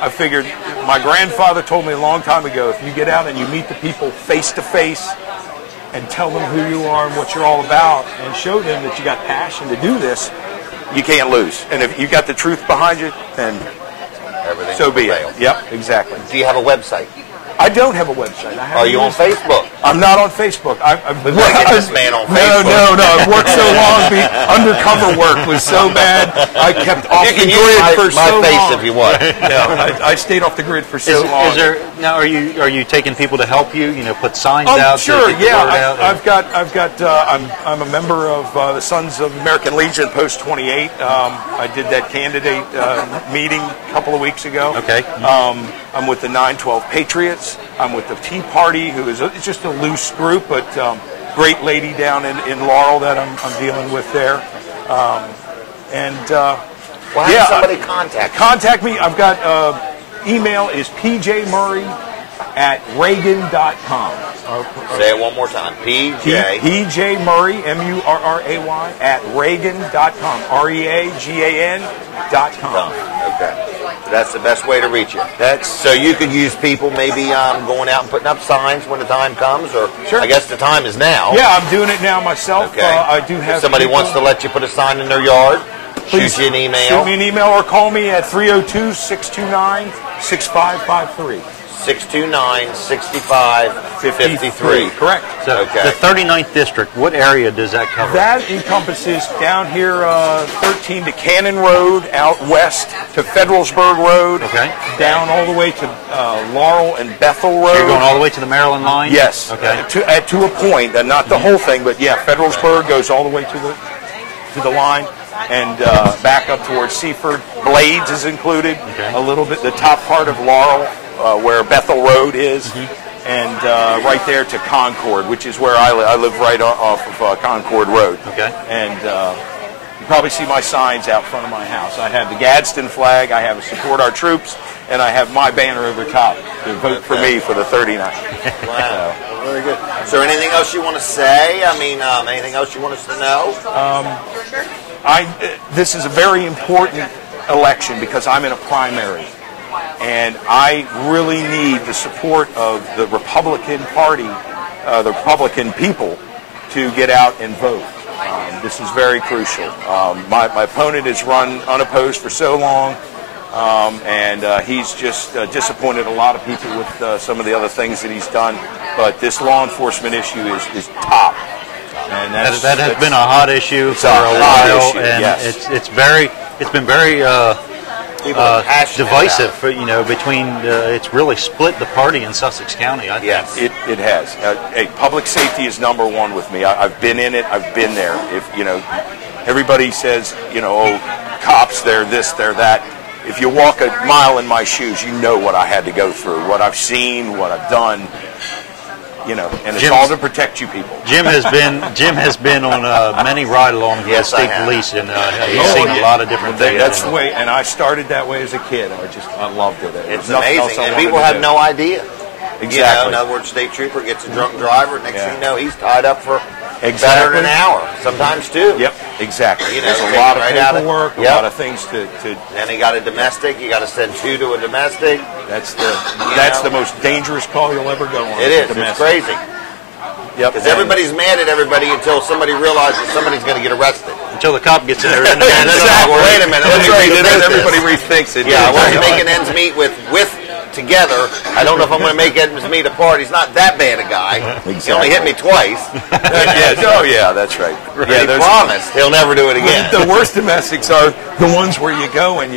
I figured my grandfather told me a long time ago, if you get out and you meet the people face to face and tell them who you are and what you're all about and show them that you got passion to do this, you can't lose. And if you got the truth behind you, then Everything so be prevails. it. Yep, exactly. Do you have a website? I don't have a website. I have Are you on Facebook? I'm not on Facebook. We gotta get this man on Facebook. No. I've worked so long. The undercover work was so bad. I kept off You the can use grid for so my face long. if you want. No, I stayed off the grid for so long. Is there now? Are you taking people to help you? Put signs out. Sure. To get the word out, I'm a member of the Sons of American Legion Post 28. I did that candidate meeting a couple of weeks ago. Okay. I'm with the 912 Patriots. I'm with the Tea Party, who is it's just a loose group, but great lady down in Laurel that I'm dealing with there. Well, how does somebody contact you? Contact me. I've got email is pjmurray@reagan.com. Say it one more time. PJ Murray, MURRAY, @reagan.com. REAGAN.com. Okay. That's the best way to reach you. So you could use people maybe going out and putting up signs when the time comes, or Sure. I guess the time is now. Yeah, I'm doing it now myself. Okay. I do have If somebody people- wants to let you put a sign in their yard, Please shoot you an email. Shoot me an email or call me at 302-629-6553. 629-6553. Correct. So Okay. the 39th district. What area does that cover? That encompasses down here 13 to Cannon Road, out west to Federalsburg Road, Okay. down all the way to Laurel and Bethel Road. You're going all the way to the Maryland line. Yes. Okay. To a point, not the whole thing, but yeah, Federalsburg goes all the way to the line. And back up towards Seaford. Blades is included. Okay. A little bit, the top part of Laurel, where Bethel Road is, and right there to Concord, which is where I live. I live right off of Concord Road. Okay. And you probably see my signs out front of my house. I have the Gadsden flag, I have Support Our Troops, and I have my banner over top to vote for me for the 39th. Wow. Very good. Is there anything else you want to say? I mean, anything else you want us to know? This is a very important election because I'm in a primary, and I really need the support of the Republican Party, the Republican people, to get out and vote. This is very crucial. My opponent has run unopposed for so long, and he's just disappointed a lot of people with some of the other things that he's done. But this law enforcement issue is top. And That has been a hot issue for a hot while, issue, and yes. it's been very People are passionate divisive. about it. Between It's really split the party in Sussex County. I think. Yes. It has. Public safety is number one with me. I've been in it. I've been there. If everybody says, oh, cops, they're this, they're that. If you walk a mile in my shoes, you know what I had to go through, what I've seen, what I've done. And it's all to protect you people. Jim has been on many ride-alongs with the Yes, I state have. police, and he's seen a lot of different things. That's the way, and I started that way as a kid. I loved it. It's Nothing else amazing, I and wanted people to have do. no idea. Exactly. In other words, state trooper gets a drunk driver. Next Yeah. thing you know, he's tied up for better Exactly. than an hour, sometimes two. Yep, exactly. There's There's a lot of right out of- paperwork, Yep. a lot of things to Then he got a domestic. You got to send two to a domestic. that's the most dangerous call you'll ever go on. It is. It's Domestic. crazy. Yep. Because everybody's mad at everybody until somebody realizes somebody's going to get arrested. Until the cop gets in there. And then, wait a minute. Let That's me right. rethink And then this. everybody rethinks it. Yeah, I wasn't making ends meet with together. I don't know if I'm going to make ends meet apart. He's not that bad a guy. Exactly. He only hit me twice. Oh, yeah, that's right. Yeah, he promised he'll never do it again. The worst domestics are the ones where you go and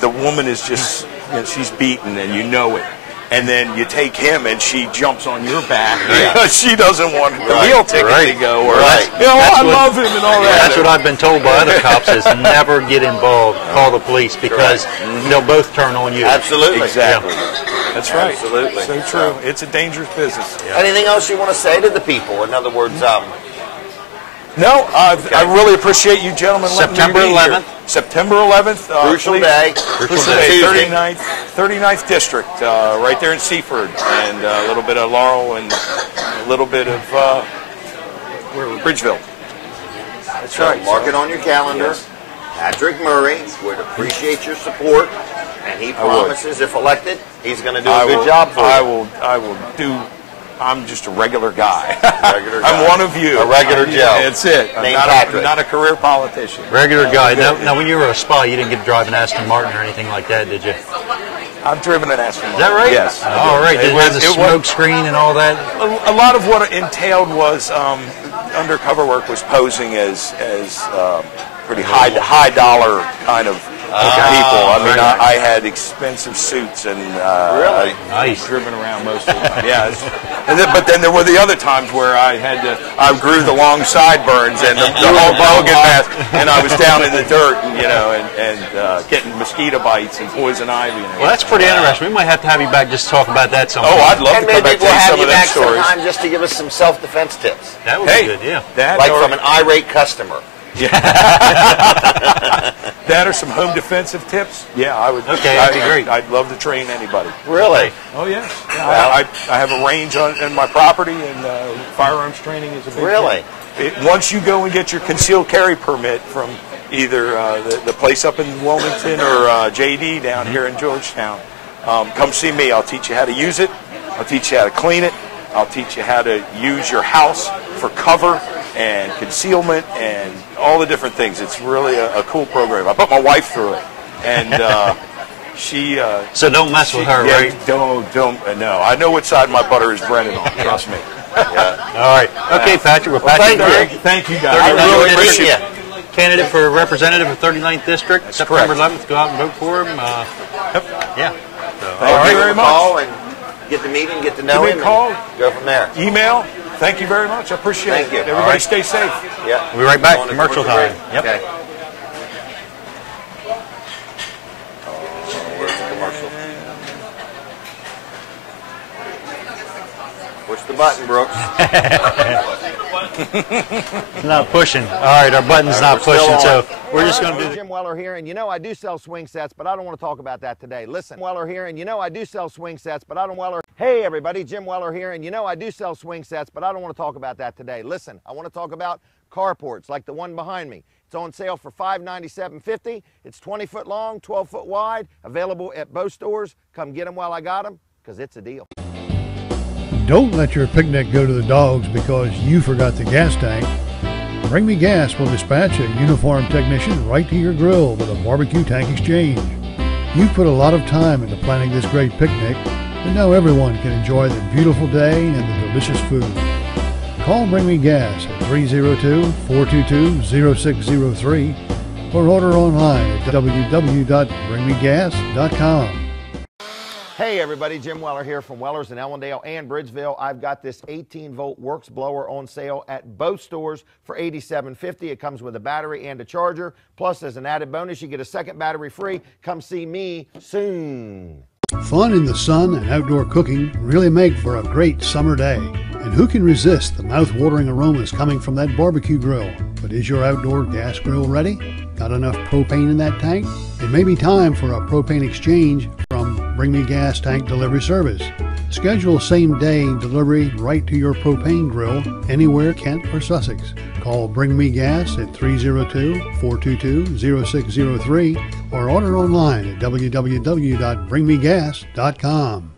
the woman is just, she's beaten and you know it. And then you take him and she jumps on your back because she doesn't want the meal ticket to go. Or, I love him and all that. That's what I've been told by other cops is never get involved. Call the police because they'll both turn on you. Absolutely. Exactly. Yeah. That's right. Absolutely. So true. It's a dangerous business. Yeah. Anything else you want to say to the people? In other words, no, I really appreciate you gentlemen September letting me be 11th. Here. September 11th. Crucial day. Crucial day. 39th District, right there in Seaford, and a little bit of Laurel and a little bit of Bridgeville. That's right. Mark it on your calendar. Yes. Patrick Murray would appreciate your support, and he promises, if elected, he's going to do a good job for you. I will do. I'm just a regular guy. Regular guy. I'm one of you. A regular Joe. That's it. I'm not a career politician. Regular guy. Now, when you were a spy, you didn't get to drive an Aston Martin or anything like that, did you? I've driven an Aston Martin. Is that right? Yes. All right. Did it have the smoke screen and all that? A lot of what it entailed was undercover work was posing as pretty high dollar kind of people. I mean, I had expensive suits and really nice driven around most of the time. Yeah, but then there were the other times where I grew the long sideburns and the whole bogan mask, and I was down in the dirt, and getting mosquito bites and poison ivy. Well, that's pretty interesting. We might have to have you back just to talk about that sometime. Oh, I'd love to come back we'll to have some you of them back stories. sometime just to give us some self-defense tips. That would be good, yeah. Like from an irate customer. That or some home defensive tips? Yeah, I would. Okay, that'd be great. I'd love to train anybody. Really? Oh, yeah. Well, I have a range in my property, and firearms training is a big Really? thing. Once you go and get your concealed carry permit from either the place up in Wilmington or JD down here in Georgetown, come see me. I'll teach you how to use it. I'll teach you how to clean it. I'll teach you how to use your house for cover and concealment and all the different things. It's really a cool program. I put my wife through it, and she. So don't mess with her, right? Don't. No, I know what side my butter is breaded on. Trust me. Yeah. All right. Okay, Patrick. Well, Patrick, thank you guys. I really appreciate it. Candidate for representative of 39th District, That's September correct. 11th. Go out and vote for him. Yeah. Thank you very much. Call and get to meet him, get to know Give him, me a call. and go from there. Email. Thank you very much. I appreciate Thank it. you. Everybody All right. stay safe. Yeah. We'll be right back. On to Commercial time. Yep. Okay. Where's the commercial? Push the button, Brooks. It's not pushing. All right, our button's not we're still pushing, on. so we're just going to do the... Jim Weller here, and I do sell swing sets, but I don't want to talk about that today. Listen, Weller here, and I do sell swing sets, but I don't Weller. Hey everybody, Jim Weller here, and I do sell swing sets, but I don't want to talk about that today. Listen, I want to talk about carports like the one behind me. It's on sale for $597.50. It's 20-foot long, 12-foot wide, available at both stores. Come get them while I got them, because it's a deal. Don't let your picnic go to the dogs because you forgot the gas tank. Bring Me Gas will dispatch a uniformed technician right to your grill with a barbecue tank exchange. You've put a lot of time into planning this great picnic, and now everyone can enjoy the beautiful day and the delicious food. Call Bring Me Gas at 302-422-0603 or order online at www.bringmegas.com. Hey everybody, Jim Weller here from Weller's in Ellendale and Bridgeville. I've got this 18-volt Works blower on sale at both stores for $87.50. It comes with a battery and a charger. Plus, as an added bonus, you get a second battery free. Come see me soon. Fun in the sun and outdoor cooking really make for a great summer day. And who can resist the mouth-watering aromas coming from that barbecue grill? But is your outdoor gas grill ready? Got enough propane in that tank? It may be time for a propane exchange from Bring Me Gas Tank Delivery Service. Schedule same-day delivery right to your propane grill anywhere Kent or Sussex. Call Bring Me Gas at 302-422-0603 or order online at www.bringmegas.com.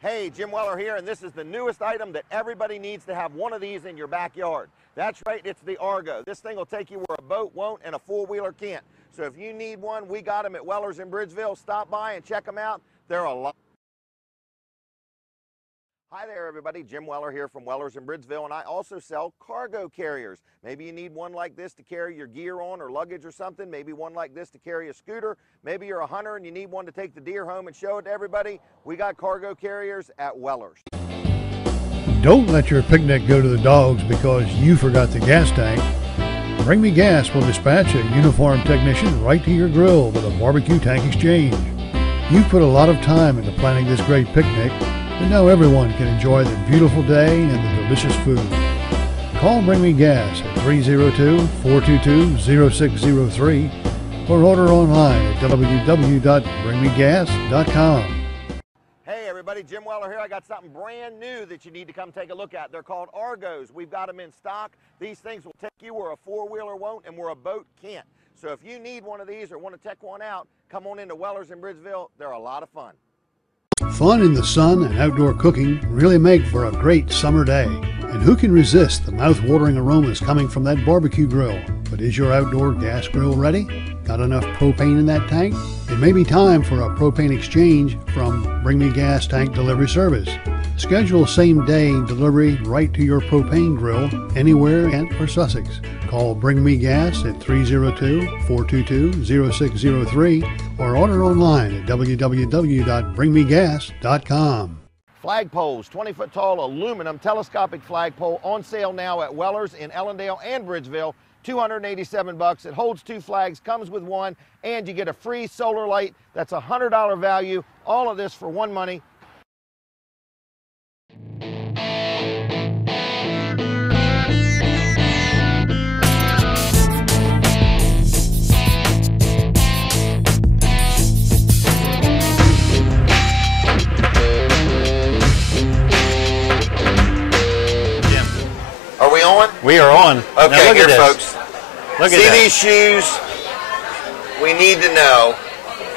Hey, Jim Weller here, and this is the newest item that everybody needs to have one of these in your backyard. That's right, it's the Argo. This thing will take you where a boat won't and a four-wheeler can't. So if you need one, we got them at Weller's in Bridgeville. Stop by and check them out. There are a lot. Hi there, everybody. Jim Weller here from Weller's in Bridgeville, and I also sell cargo carriers. Maybe you need one like this to carry your gear on or luggage or something. Maybe one like this to carry a scooter. Maybe you're a hunter and you need one to take the deer home and show it to everybody. We got cargo carriers at Weller's. Don't let your picnic go to the dogs because you forgot the gas tank. Bring Me Gas will dispatch a uniformed technician right to your grill with a barbecue tank exchange. You've put a lot of time into planning this great picnic, and now everyone can enjoy the beautiful day and the delicious food. Call Bring Me Gas at 302-422-0603 or order online at www.bringmegas.com. Hey everybody, Jim Weller here. I got something brand new that you need to come take a look at. They're called Argos. We've got them in stock. These things will take you where a four-wheeler won't and where a boat can't. So if you need one of these or want to check one out, come on into Weller's in Bridgeville. They're a lot of fun. Fun in the sun and outdoor cooking really make for a great summer day. And who can resist the mouth-watering aromas coming from that barbecue grill? But is your outdoor gas grill ready? Got enough propane in that tank? It may be time for a propane exchange from Bring Me Gas Tank Delivery Service. Schedule same-day delivery right to your propane grill anywhere in Kent or Sussex. Call Bring Me Gas at 302-422-0603 or order online at www.bringmegas.com. Flagpoles, 20-foot tall aluminum telescopic flagpole on sale now at Weller's in Ellendale and Bridgeville. $287. It holds 2 flags, comes with one, and you get a free solar light. That's a $100 value. All of this for one money. Are we on? We are on. Okay, now look here, at this. folks. Look See at these shoes? We need to know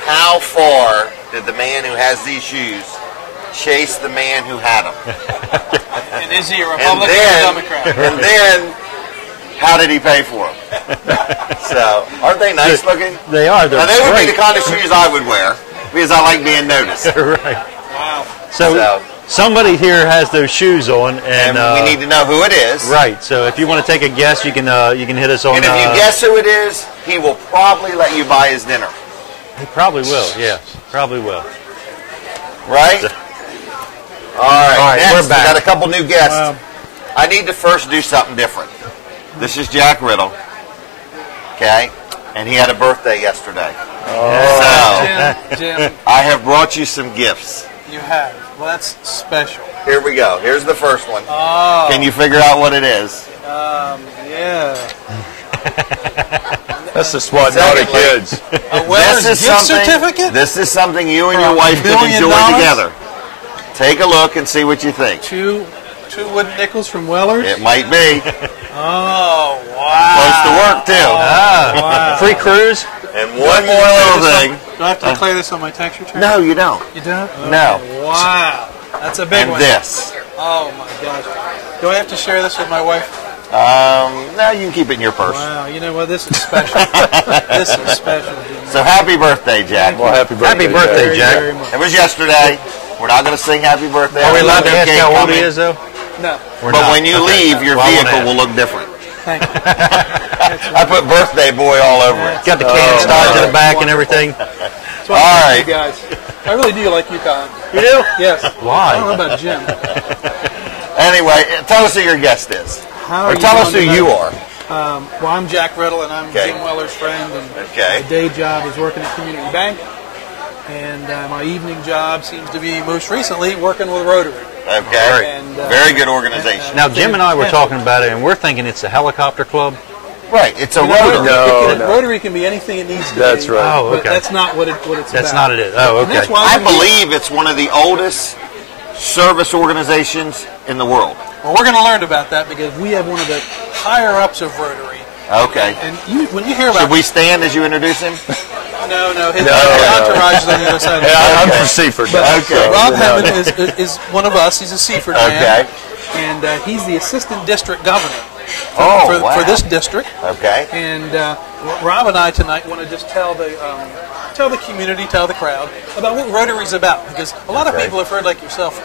how far did the man who has these shoes chase the man who had them? And is he a Republican or a Democrat? And then, how did he pay for them? So, aren't they nice looking? They are. Now, they would be the kind of shoes I would wear because I like being noticed. Right. Wow. So somebody here has those shoes on, and we need to know who it is. Right. So if you want to take a guess, you can hit us on. And if you guess who it is, he will probably let you buy his dinner. He probably will. Yes, probably will. Right? All right. Next, we're back. We got a couple new guests. I need to first do something different. This is Jack Riddle. Okay? And he had a birthday yesterday. Jim, I have brought you some gifts. you have. Well, that's special. Here we go. Here's the first one. Oh. Can you figure out what it is? Yeah. That's the SWAT naughty kids. A Weller's gift certificate? This is something you and For your $1 wife can billion? enjoy together. Take a look and see what you think. Two wooden nickels from Weller's? It might be. Oh, wow. Close to work, too. Wow. Free cruise. And one more little thing. Do I have to declare this on my tax return? No, you don't. You don't? No. Wow. That's a big And one. this. Oh, my gosh. Do I have to share this with my wife? No, you can keep it in your purse. Wow. You know what? This is special. This is special, Jim. So happy birthday, Jack. Well, happy birthday, Happy birthday, Very, Jack. very much. It was yesterday. We're not going to sing happy birthday. Are we allowed to There's ask cake how old coming. he is, though? No. We're But not. when you Okay. leave, your Well, I won't vehicle ask. will look different. Thank you. I put birthday boy all over it. Got the can started to the back and everything. That's why I All like right. you guys. I really do like you, Colin. You do? Yes. Why? I don't know about Jim. Anyway, tell us who your guest is. How Or are tell us who doing you tonight? are. Well, I'm Jack Riddle, and I'm Okay. Jim Weller's friend. And Okay. my day job is working at Community Bank. And my evening job seems to be, most recently, working with Rotary. Okay. And, Very good organization. Now, Jim and I were talking about it, and we're thinking it's a helicopter club. Right. It's a You know, Rotary. Rotary can be anything it needs to That's be. right. Oh, But okay. that's not what it's That's about. not it. Oh, And that's okay. why I we're here. believe it's one of the oldest service organizations in the world. Well, we're going to learn about that because we have one of the higher-ups of Rotary. Okay. And when you hear about... Should we stand as you introduce him? No, his entourage is on the other side. I'm from Seaford. Okay. Rob Hammond is one of us. He's a Seaford man. Okay. And he's the assistant district governor Oh, for this district. Okay. And Rob and I tonight want to just tell the tell the community, tell the crowd about what Rotary's about, because a lot of people have heard, like yourself,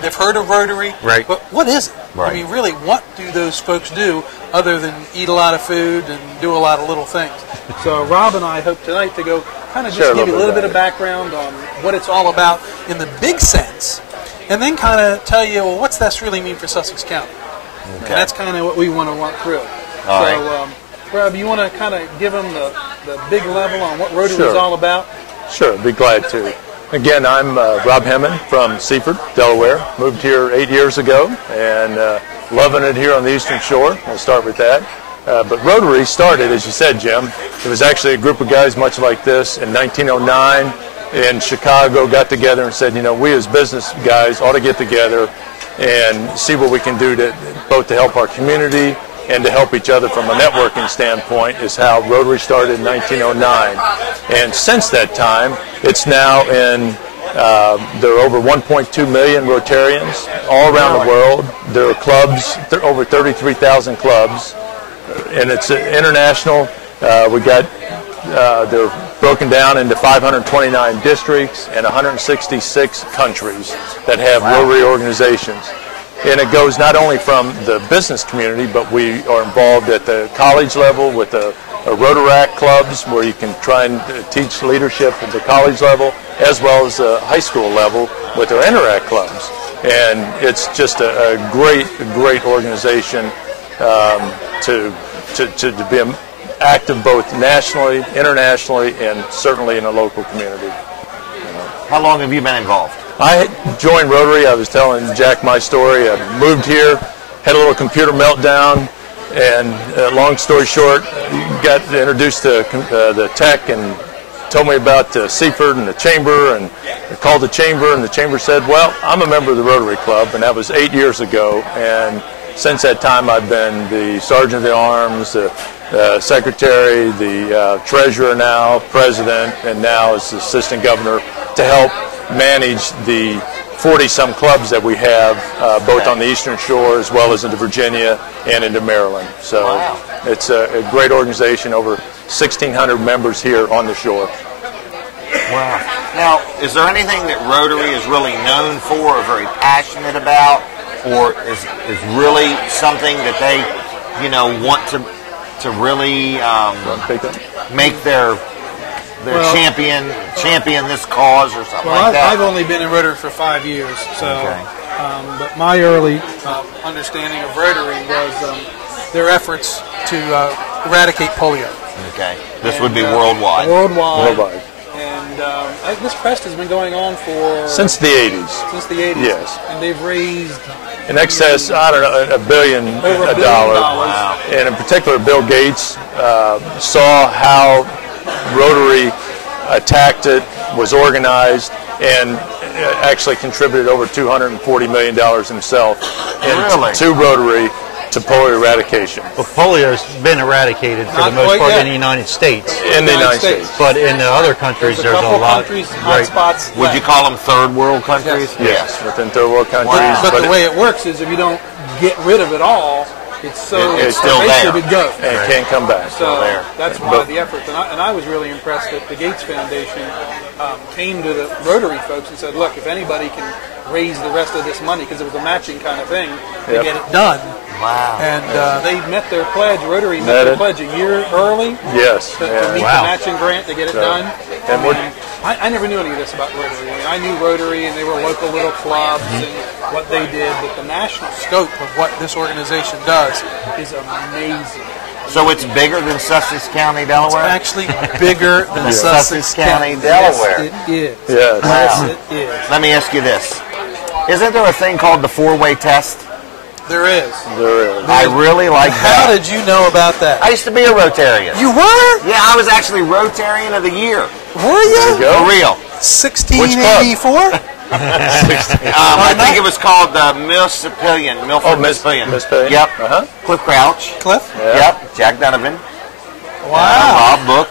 they've heard of Rotary, right? But what is it? Right. I mean, really, what do those folks do other than eat a lot of food and do a lot of little things? So Rob and I hope tonight to go kind of just give you a little bit of background on what it's all about in the big sense, and then kind of tell you, well, what's this really mean for Sussex County? Okay. And that's kind of what we want to walk through. All right. Rob, you want to kind of give them the big level on what Rotary is all about? Sure, be glad to. Again, I'm Rob Hemmon from Seaford, Delaware. Moved here 8 years ago and loving it here on the Eastern Shore. We'll start with that. But Rotary started, as you said, Jim. It was actually a group of guys much like this in 1909 in Chicago, got together and said, we as business guys ought to get together and see what we can do to both to help our community and to help each other from a networking standpoint, is how Rotary started in 1909. And since that time, it's now in, there are over 1.2 million Rotarians all around the world. There are clubs, over 33,000 clubs, and it's international. We got, they're broken down into 529 districts and 166 countries that have Rotary organizations. And it goes not only from the business community, but we are involved at the college level with the Rotaract clubs, where you can try and teach leadership at the college level, as well as the high school level with our Interact clubs. And it's just a great organization to be active both nationally, internationally, and certainly in the local community. How long have you been involved? I joined Rotary. I was telling Jack my story. I moved here, had a little computer meltdown, and long story short, got introduced to the tech and told me about Seaford and the chamber, and I called the chamber, and the chamber said, well, I'm a member of the Rotary Club, and that was 8 years ago. And since that time, I've been the Sergeant of the Arms, the Secretary, the Treasurer now, President, and now as Assistant Governor to help manage the 40-some clubs that we have, both on the Eastern Shore as well as into Virginia and into Maryland. So it's a great organization, over 1,600 members here on the shore. Wow. Now, is there anything that Rotary is really known for or very passionate about, or is really something that they, want to really make their champion this cause or something like that? I've only been in Rotary for 5 years, so but my early understanding of Rotary was their efforts to eradicate polio. Okay, this would be worldwide. Worldwide. And this quest has been going on for since the 80s. Since the 80s. Yes. And they've raised in excess, $1 billion. Wow. And in particular, Bill Gates saw how Rotary attacked it, was organized, and actually contributed over $240 million himself to Rotary to polio eradication. Well, polio's been eradicated for the most part in the United States. In the United States. But in the other countries, there's a lot. Hot spots. Would you call them third world countries? Yes, within third world countries. Wow. But the way it works is if you don't get rid of it all, it's still there. It goes. And it can't come back. So that's why the effort. And I was really impressed that the Gates Foundation came to the Rotary folks and said, look, if anybody can raise the rest of this money, because it was a matching kind of thing, to get it done. Wow. And they met their pledge. Rotary met their pledge a year early. Yes. To meet the matching grant to get it done. And I never knew any of this about Rotary. I mean, I knew Rotary and they were local little clubs and what they did, but the national scope of what this organization does is amazing. So it's bigger than Sussex County, Delaware? It's actually bigger than Sussex County, Delaware. Yes, it is. Yes. Wow. Yes, it is. Let me ask you this. Isn't there a thing called the four-way test? There is. I really like that. How did you know about that? I used to be a Rotarian. You were? Yeah, I was actually Rotarian of the Year. Were you? For real. 1684? I think it was called Millsipillion. Milford Millsipillion. Yep. Cliff Crouch. Cliff? Yep. Jack Donovan. Wow. Bob Book.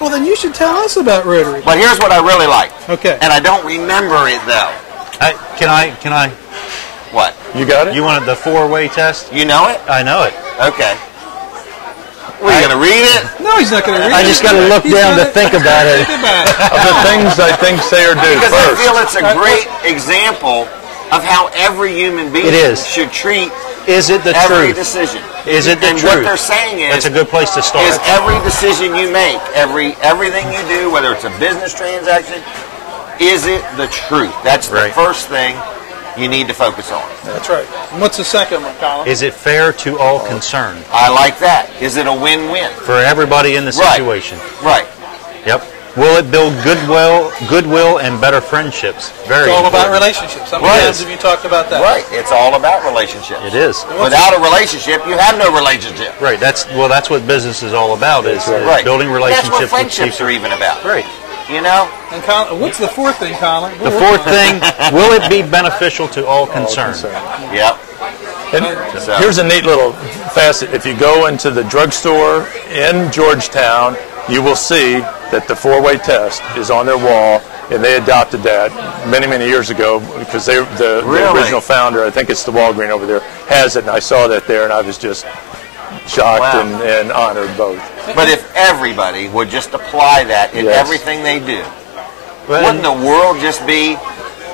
Well, then you should tell us about Rotary. But here's what I really like. Okay. And I don't remember it, though. Can I? What? You got it? You wanted the four-way test? You know it? I know it. Okay. What, are you going to read it? No, he's not going to read it. I just got to look down to think about it. Think about it. Of the things I think say or do Because first. I feel it's a great example of how every human being should treat Is it the every truth? decision. Is it the and truth? What they're saying is, that's a good place to start. Is every decision you make, everything you do, whether it's a business transaction, is it the truth? That's the first thing you need to focus on. That's right. And what's the second one, Colin? Is it fair to all concerned? I like that. Is it a win-win? For everybody in the situation. Right. Yep. Will it build goodwill, and better friendships? Very It's all important. about relationships. How many times have you talked about that? Right. It's all about relationships. It is. Without a relationship, you have no relationship. Right. That's what business is all about. Is building relationships. That's what friendships are even about. Right. You know? And Colin, what's the fourth thing, Colin? The fourth thing, will it be beneficial to all concerned? Yep. And here's a neat little facet. If you go into the drugstore in Georgetown, you will see that the four-way test is on their wall, and they adopted that many, many years ago because the original founder, I think it's the Walgreen over there, has it, and I saw that there, and I was just shocked and honored both. But if everybody would just apply that in everything they do, wouldn't the world just be...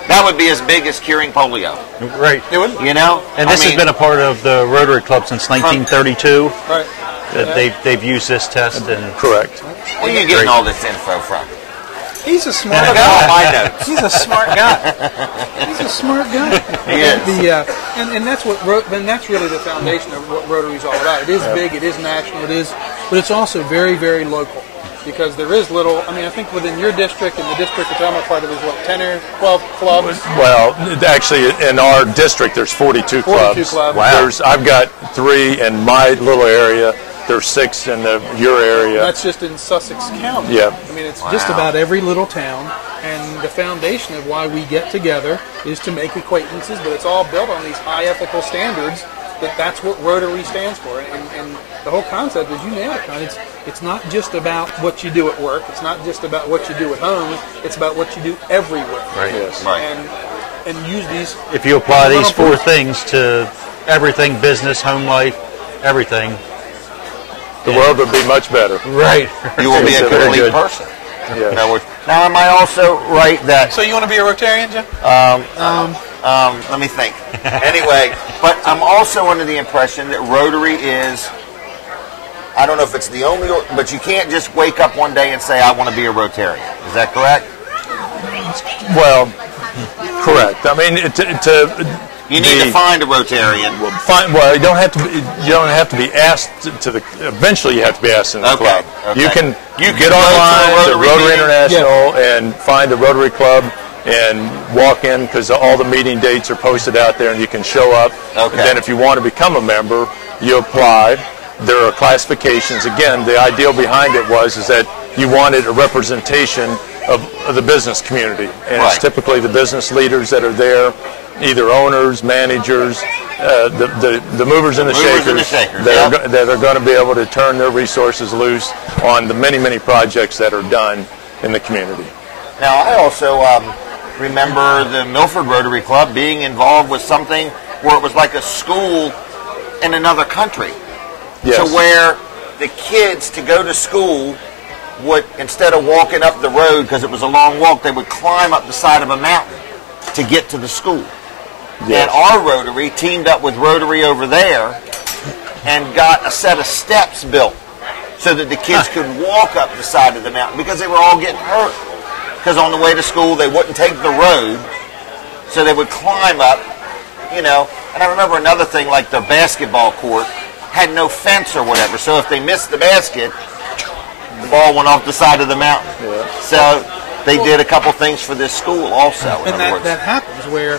That would be as big as curing polio. Right. It would. You know? And this has been a part of the Rotary Club since 1932. Right. They've used this test. And correct. Where are you getting all this info from? He's a smart Look guy. at all my notes. He's a smart guy. He's a smart guy. He is. And that's that's really the foundation of what Rotary is all about. It is big, it is national, but it's also very, very local. Because there is little, I think within your district and the district that I'm a part of is what, 10 or 12 clubs? Well, actually, in our district, there's 42 clubs. 42 clubs. Wow. I've got 3 in my little area. There's 6 in your area. That's just in Sussex County. Yeah. It's just about every little town. And the foundation of why we get together is to make acquaintances, but it's all built on these high ethical standards. That's what Rotary stands for, and the whole concept is, you nailed it, Con. It's not just about what you do at work. It's not just about what you do at home. It's about what you do everywhere. Right. Yes. Right. And use these. If you apply these 4 things to everything, business, home life, everything, the world would be much better. Right. You will be a complete person. Yes. Now, am I also right that... So you want to be a Rotarian, Jim? let me think. Anyway, but I'm also under the impression that Rotary is... I don't know if it's the only... But you can't just wake up one day and say, I want to be a Rotarian. Is that correct? Well, correct. You need to find a Rotarian. Well, you don't have to be asked to the. Eventually, you have to be asked in the club. Okay. You can get online to Rotary International and find a Rotary Club and walk in because all the meeting dates are posted out there, and you can show up. Okay. And then, if you want to become a member, you apply. There are classifications. Again, the ideal behind it is that you wanted a representation of the business community, and it's typically the business leaders that are there. Either owners, managers, the movers and the shakers that are going to be able to turn their resources loose on the many, many projects that are done in the community. Now, I also remember the Milford Rotary Club being involved with something where it was like a school in another country. Yes. So where the kids, to go to school, would, instead of walking up the road because it was a long walk, they would climb up the side of a mountain to get to the school. Yes. And our Rotary teamed up with Rotary over there and got a set of steps built so that the kids could walk up the side of the mountain because they were all getting hurt. Because on the way to school, they wouldn't take the road, so they would climb up, And I remember another thing, like the basketball court had no fence or whatever, so if they missed the basket, the ball went off the side of the mountain. Yeah. So they did a couple things for this school also. And that happens where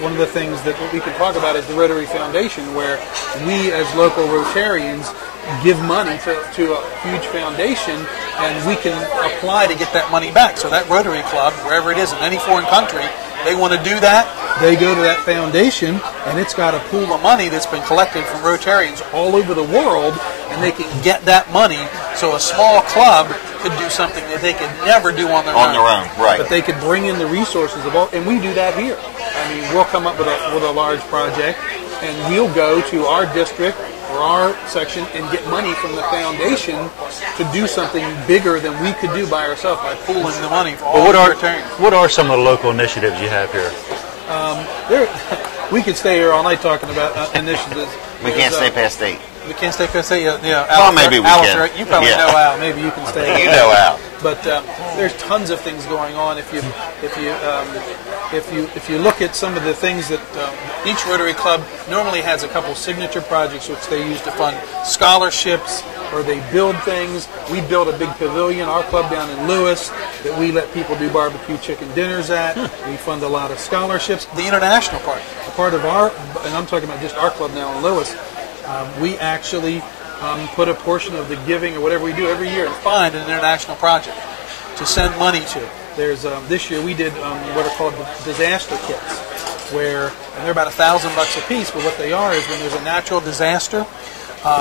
one of the things that we can talk about is the Rotary Foundation, where we as local Rotarians give money to a huge foundation, and we can apply to get that money back. So that Rotary Club, wherever it is in any foreign country, they want to do that, they go to that foundation, and it's got a pool of money that's been collected from Rotarians all over the world, and they can get that money. So a small club could do something that they could never do on their own. Right. But they could bring in the resources of all, and we do that here. We'll come up with a large project, and we'll go to our district for our section and get money from the foundation to do something bigger than we could do by ourselves by pooling the money for all the Rotarians. What are some of the local initiatives you have here? We could stay here all night talking about initiatives. We can't stay past 8. We can't stay past 8. Yeah. Well, maybe we can. You probably know Al. Maybe you can stay. You know Al. But there's tons of things going on. If you look at some of the things that each Rotary Club normally has a couple signature projects which they use to fund scholarships or they build things. We built a big pavilion, our club down in Lewis, that we let people do barbecue chicken dinners at. We fund a lot of scholarships. The international part of our, and I'm talking about just our club now in Lewis, we actually put a portion of the giving or whatever we do every year and find an international project to send money to. There's this year we did what are called disaster kits, and they're about $1,000 a piece. But what they are is when there's a natural disaster.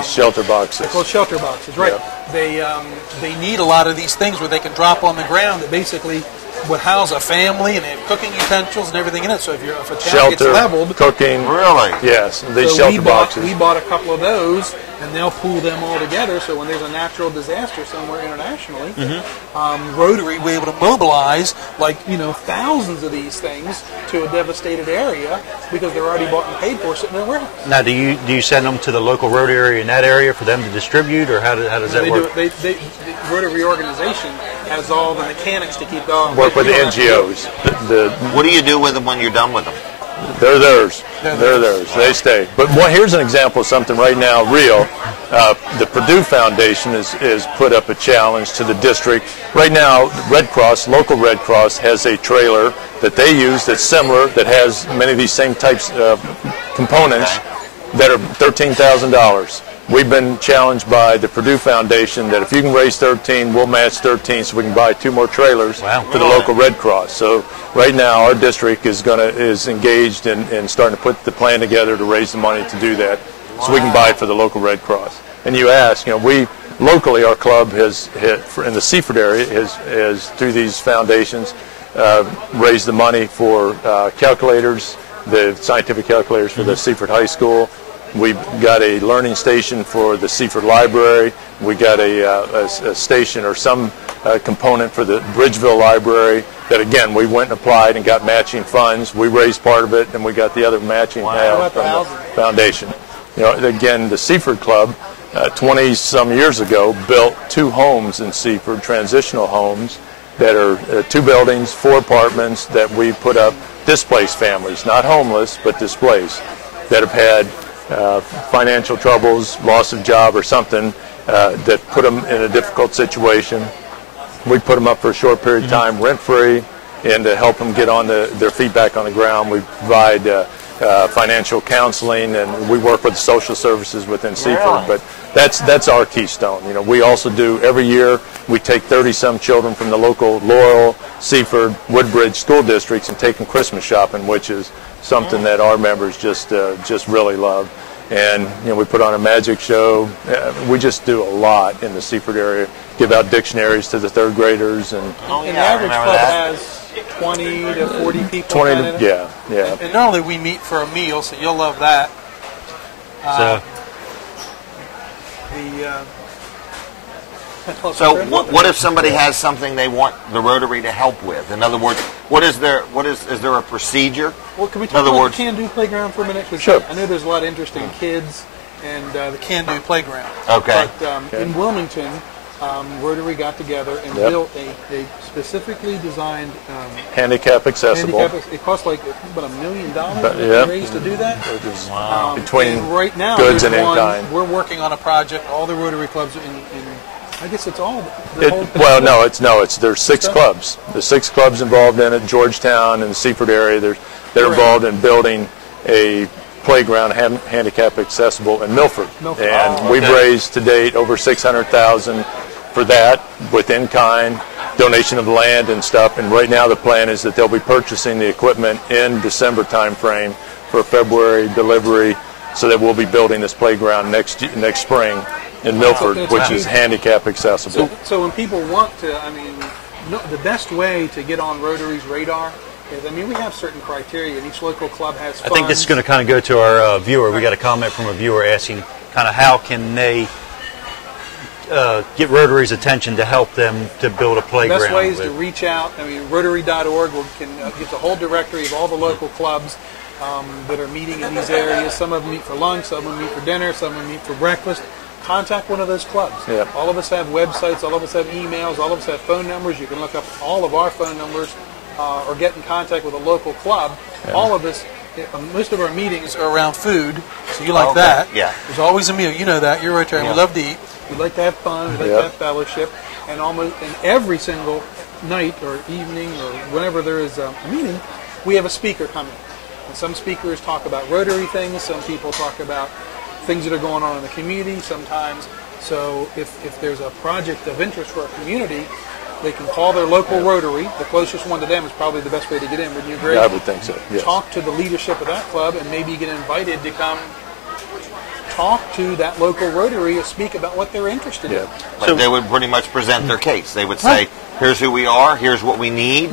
Shelter boxes. They're called shelter boxes, right? Yep. They need a lot of these things where they can drop on the ground that basically would house a family, and they have cooking utensils and everything in it. So if a town gets leveled, cooking, really, yes, these shelter boxes. We bought a couple of those, and they'll pool them all together. So when there's a natural disaster somewhere internationally, Rotary will be able to mobilize thousands of these things to a devastated area because they're already bought and paid for sitting in their warehouse. Now, do you send them to the local Rotary area in that area for them to distribute, or how does that work? The Rotary organization has all the mechanics to keep going. Work with the NGOs. What do you do with them when you're done with them? They're theirs. They're theirs. They stay. But here's an example of something right now real. The Purdue Foundation is put up a challenge to the district. Right now, Red Cross, local Red Cross, has a trailer that they use that's similar, that has many of these same types of components that are $13,000. We've been challenged by the Purdue Foundation that if you can raise 13, we'll match 13 so we can buy 2 more trailers for the local Red Cross. So right now our district is engaged in starting to put the plan together to raise the money to do that so we can buy it for the local Red Cross. And you ask, we locally, our club has in the Seaford area has through these foundations raised the money for calculators, the scientific calculators for the Seaford High School. We've got a learning station for the Seaford Library. We got a station or some component for the Bridgeville Library that, again, we went and applied and got matching funds. We raised part of it, and we got the other matching from the foundation. Again, the Seaford Club, 20-some years ago, built 2 homes in Seaford, transitional homes, that are 2 buildings, 4 apartments that we put up, displaced families, not homeless, but displaced, that have had financial troubles, loss of job or something that put them in a difficult situation. We put them up for a short period of time rent-free, and to help them get on their feet back on the ground, we provide financial counseling, and we work with the social services within Seaford. But that's our keystone. We also do every year. We take 30-some children from the local Laurel, Seaford, Woodbridge school districts and take them Christmas shopping, which is something that our members just really love. And we put on a magic show. We just do a lot in the Seaford area. Give out dictionaries to the 3rd graders, and the average club has 20 to 40 people. 20 to, yeah. And normally we meet for a meal, so you'll love that. So what if somebody has something they want the Rotary to help with? In other words, is there a procedure? Well, can we talk about the Can Do Playground for a minute? Sure. I know there's a lot of interest in kids and the Can Do Playground. Okay. But in Wilmington, Rotary got together and built a specifically designed handicap accessible. It cost like about $1 million raised to do that. Wow. Between right now, goods and in-kind. We're working on a project. All the Rotary clubs in I guess it's all. There's 6 clubs. There's 6 clubs involved in it. Georgetown and the Seaford area. They're involved in building a playground handicap accessible in Milford. And we've raised to date over $600,000 for that with in-kind donation of land and stuff. And right now the plan is that they'll be purchasing the equipment in December time frame for February delivery, so that we'll be building this playground next spring in Milford, which is handicap accessible. So when people want to, the best way to get on Rotary's radar is, we have certain criteria, and each local club has funds. I think this is going to kind of go to our viewer. We got a comment from a viewer asking, kind of how can they get Rotary's attention to help them to build a playground. The best way is to reach out. I mean, Rotary.org gives a whole directory of all the local clubs that are meeting in these areas. Some of them meet for lunch, some of them meet for dinner, some of them meet for breakfast. Contact one of those clubs. Yep. All of us have websites, all of us have emails, all of us have phone numbers. You can look up all of our phone numbers or get in contact with a local club. Yeah. All of us, most of our meetings are around food, so you like that. Yeah. There's always a meal. You know that. You're Rotarian. Yeah. We love to eat. We like to have fun. We like to have fellowship. And every single night or evening or whenever there is a meeting, we have a speaker coming. And some speakers talk about Rotary things. Some people talk about things that are going on in the community sometimes. So if there's a project of interest for a community, they can call their local Rotary. The closest one to them is probably the best way to get in. Wouldn't you agree? I would think so, yes. Talk to the leadership of that club and maybe get invited to come talk to that local Rotary and speak about what they're interested in. But they would pretty much present their case. They would say, here's who we are, here's what we need,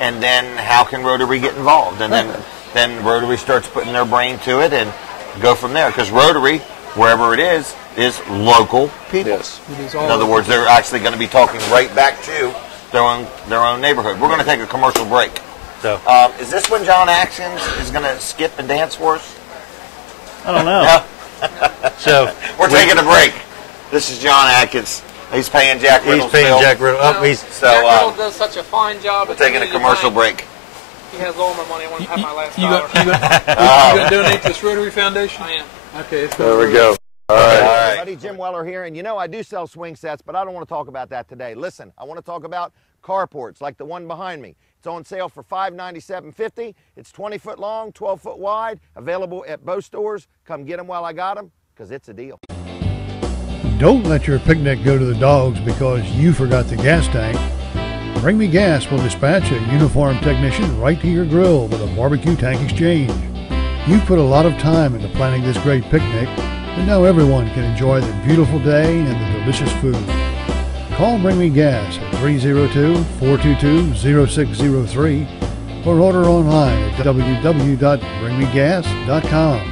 and then how can Rotary get involved? And then Rotary starts putting their brain to it and go from there. Because Rotary, wherever it is local people. Yes. In other words, they're actually going to be talking right back to their own neighborhood. We're going to take a commercial break. So, is this when John Atkins is going to skip and dance for us? I don't know. So we're taking a break. This is John Atkins. He's paying Jack Riddle's bill. He's paying Jack Riddle. Jack Riddle does such a fine job. We're taking a commercial break. He has all my money. I want to have my last you dollar. You going to donate to this Rotary Foundation? I am. Okay. There we go. All right. Hey, everybody, Jim Weller here, and you know I do sell swing sets, but I don't want to talk about that today. Listen, I want to talk about carports like the one behind me. It's on sale for $597.50. It's 20-foot long, 12-foot wide, available at both stores. Come get them while I got them, because it's a deal. Don't let your picnic go to the dogs because you forgot the gas tank. Bring Me Gas will dispatch a uniformed technician right to your grill with a barbecue tank exchange. You've put a lot of time into planning this great picnic, and now everyone can enjoy the beautiful day and the delicious food. Call Bring Me Gas at 302-422-0603 or order online at www.bringmegas.com.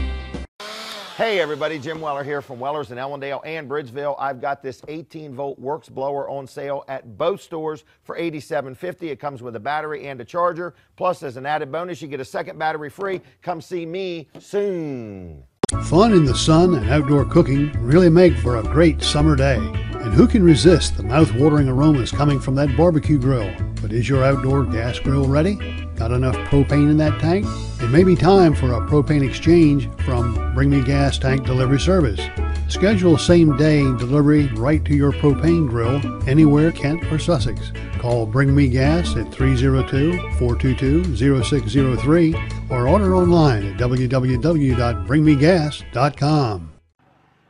Hey everybody, Jim Weller here from Weller's in Ellendale and Bridgeville. I've got this 18-volt Works blower on sale at both stores for $87.50. It comes with a battery and a charger. Plus, as an added bonus, you get a second battery free. Come see me soon. Fun in the sun and outdoor cooking really make for a great summer day. And who can resist the mouth-watering aromas coming from that barbecue grill? But is your outdoor gas grill ready? Got enough propane in that tank? It may be time for a propane exchange from Bring Me Gas Tank Delivery Service. Schedule same-day delivery right to your propane grill anywhere Kent or Sussex. Call Bring Me Gas at 302-422-0603 or order online at www.bringmegas.com.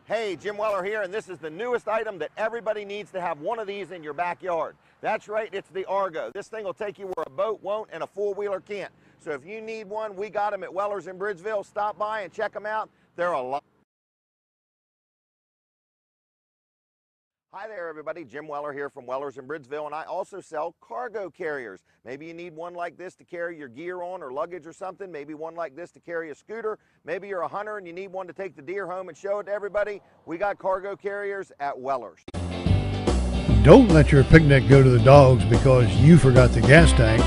Hey, Jim Weller here, and this is the newest item that everybody needs to have one of these in your backyard. That's right, it's the Argo. This thing will take you where a boat won't and a four-wheeler can't. So if you need one, we got them at Weller's in Bridgeville. Stop by and check them out. They're a lot. Hi there, everybody. Jim Weller here from Weller's in Bridgeville, and I also sell cargo carriers. Maybe you need one like this to carry your gear on or luggage or something. Maybe one like this to carry a scooter. Maybe you're a hunter and you need one to take the deer home and show it to everybody. We got cargo carriers at Weller's. Don't let your picnic go to the dogs because you forgot the gas tank.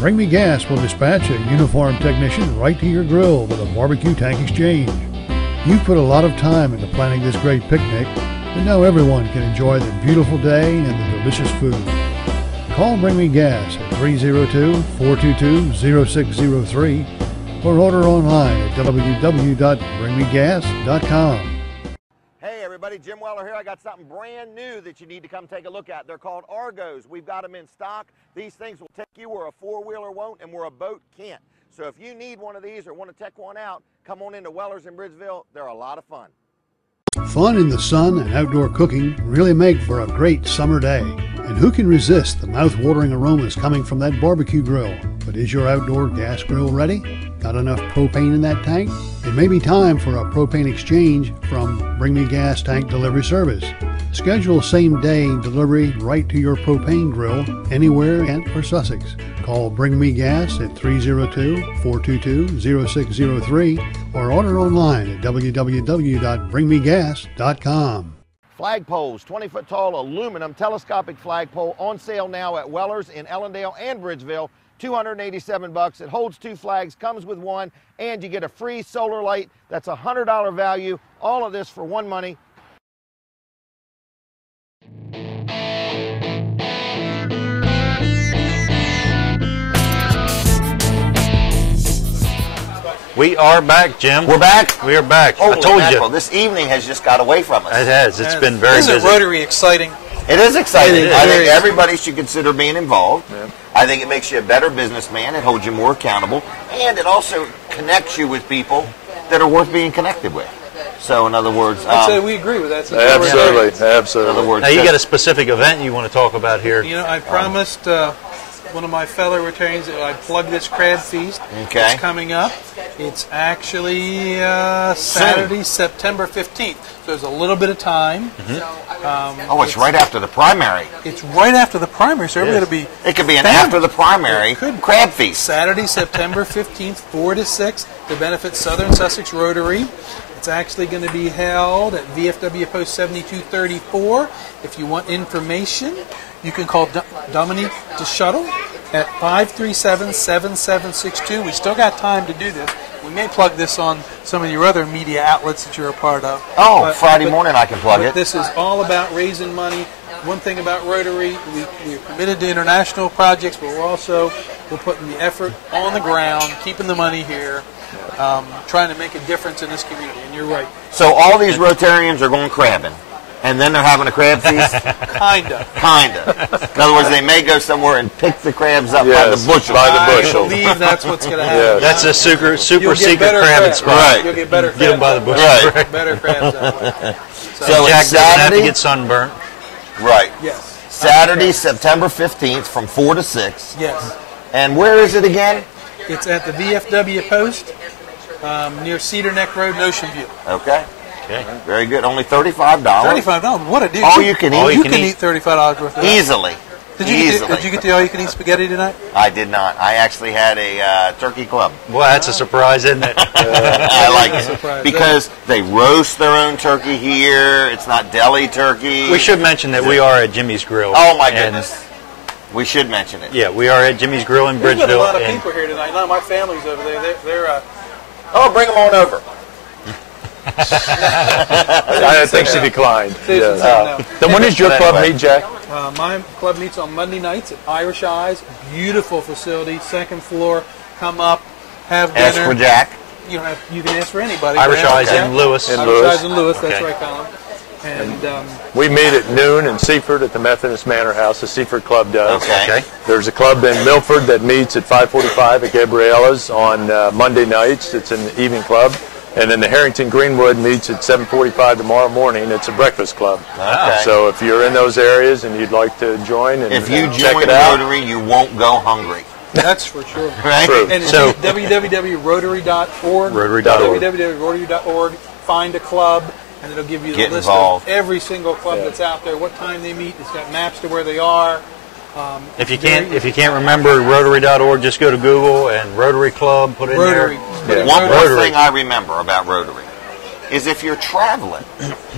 Bring Me Gas will dispatch a uniformed technician right to your grill with a barbecue tank exchange. You've put a lot of time into planning this great picnic, and now everyone can enjoy the beautiful day and the delicious food. Call Bring Me Gas at 302-422-0603 or order online at www.bringmegas.com. Hey everybody, Jim Weller here. I got something brand new that you need to come take a look at. They're called Argos. We've got them in stock. These things will take you where a four-wheeler won't and where a boat can't. So if you need one of these or want to check one out, come on into Weller's in Bridgeville. They're a lot of fun. Fun in the sun and outdoor cooking really make for a great summer day. And who can resist the mouth-watering aromas coming from that barbecue grill? But is your outdoor gas grill ready? Got enough propane in that tank? It may be time for a propane exchange from Bring Me Gas Tank Delivery Service. Schedule same-day delivery right to your propane grill anywhere in Kent or Sussex. Call Bring Me Gas at 302-422-0603 or order online at www.bringmegas.com. Flagpoles, 20-foot tall aluminum telescopic flagpole on sale now at Weller's in Ellendale and Bridgeville. $287. It holds 2 flags, comes with one, and you get a free solar light. That's a $100 value. All of this for one money. We are back, Jim. We're back? We are back. Holy I told mackerel. you. This evening has just got away from us. It has. It's been very busy. Isn't Rotary exciting? It is exciting. It is. I think everybody should consider being involved. Yeah. I think it makes you a better businessman. It holds you more accountable. And it also connects you with people that are worth being connected with. So, in other words... I'd say we agree with that. Absolutely. Absolutely. In other words, now, you got a specific event you want to talk about here. You know, I promised one of my fellow Rotarians that I'd plug this crab feast. Okay. It's coming up. It's actually Saturday, September 15th. So there's a little bit of time. Mm-hmm. It's right after the primary. It's right after the primary, so everybody will be... It could be an after the primary crab feast. Saturday, September 15th, 4 to 6, to benefit Southern Sussex Rotary. It's actually going to be held at VFW Post 7234. If you want information, you can call Dominique DeShuttle at 537-7762. We still got time to do this. We may plug this on some of your other media outlets that you're a part of. Friday morning I can plug it. This is all about raising money. One thing about Rotary, we're committed to international projects, but we're putting the effort on the ground, keeping the money here, trying to make a difference in this community. And you're right. So all these Rotarians are going crabbing, and then they're having a crab feast? Kinda. In other words, they may go somewhere and pick the crabs up by the bushel. I believe that's what's going to happen. That's a super secret crabbing spot. Right. You'll get better crabs. Get them by the bushel. Right. Better crabs that way. So Jack it's doesn't have to Saturday. get sunburnt. Right. Yes. Saturday, September 15th from 4 to 6. Yes. And where is it again? It's at the VFW Post near Cedar Neck Road in Ocean View. Okay. Very good. Only $35. $35. What a deal. All you can eat. You can eat $35 worth of that. Easily. Did you get the all-you-can-eat spaghetti tonight? I did not. I actually had a turkey club. Boy, that's a surprise, isn't it? I like it because they roast their own turkey here. It's not deli turkey. We should mention that we are at Jimmy's Grill. Oh my goodness. We should mention it. Yeah, we are at Jimmy's Grill in Bridgeville. There's been a lot of people here tonight. None of my family's over there. They're bring them on over. I think she declined. Then when does your club meet, Jack? My club meets on Monday nights at Irish Eyes. Beautiful facility, second floor. Come up, have dinner. Ask for Jack. You can ask for anybody. Irish Eyes in Lewis. Irish Eyes in Lewis. That's right, Colin. And we meet at noon in Seaford at the Methodist Manor House. The Seaford Club does. Okay. There's a club in Milford that meets at 5:45 at Gabriella's on Monday nights. It's an evening club. And then the Harrington Greenwood meets at 7:45 tomorrow morning. It's a breakfast club. Okay. So if you're in those areas and you'd like to join and if you check join it out, Rotary, you won't go hungry. That's for sure. Right? True. And it's So- www.rotary.org. Rotary.org. www.rotary.org. Find a club, and it'll give you the Get list involved. of every single club that's out there, what time they meet. It's got maps to where they are. If you can't remember Rotary.org, just go to Google and Rotary Club, put in Rotary. there. One more Rotary. thing I remember about Rotary is if you're traveling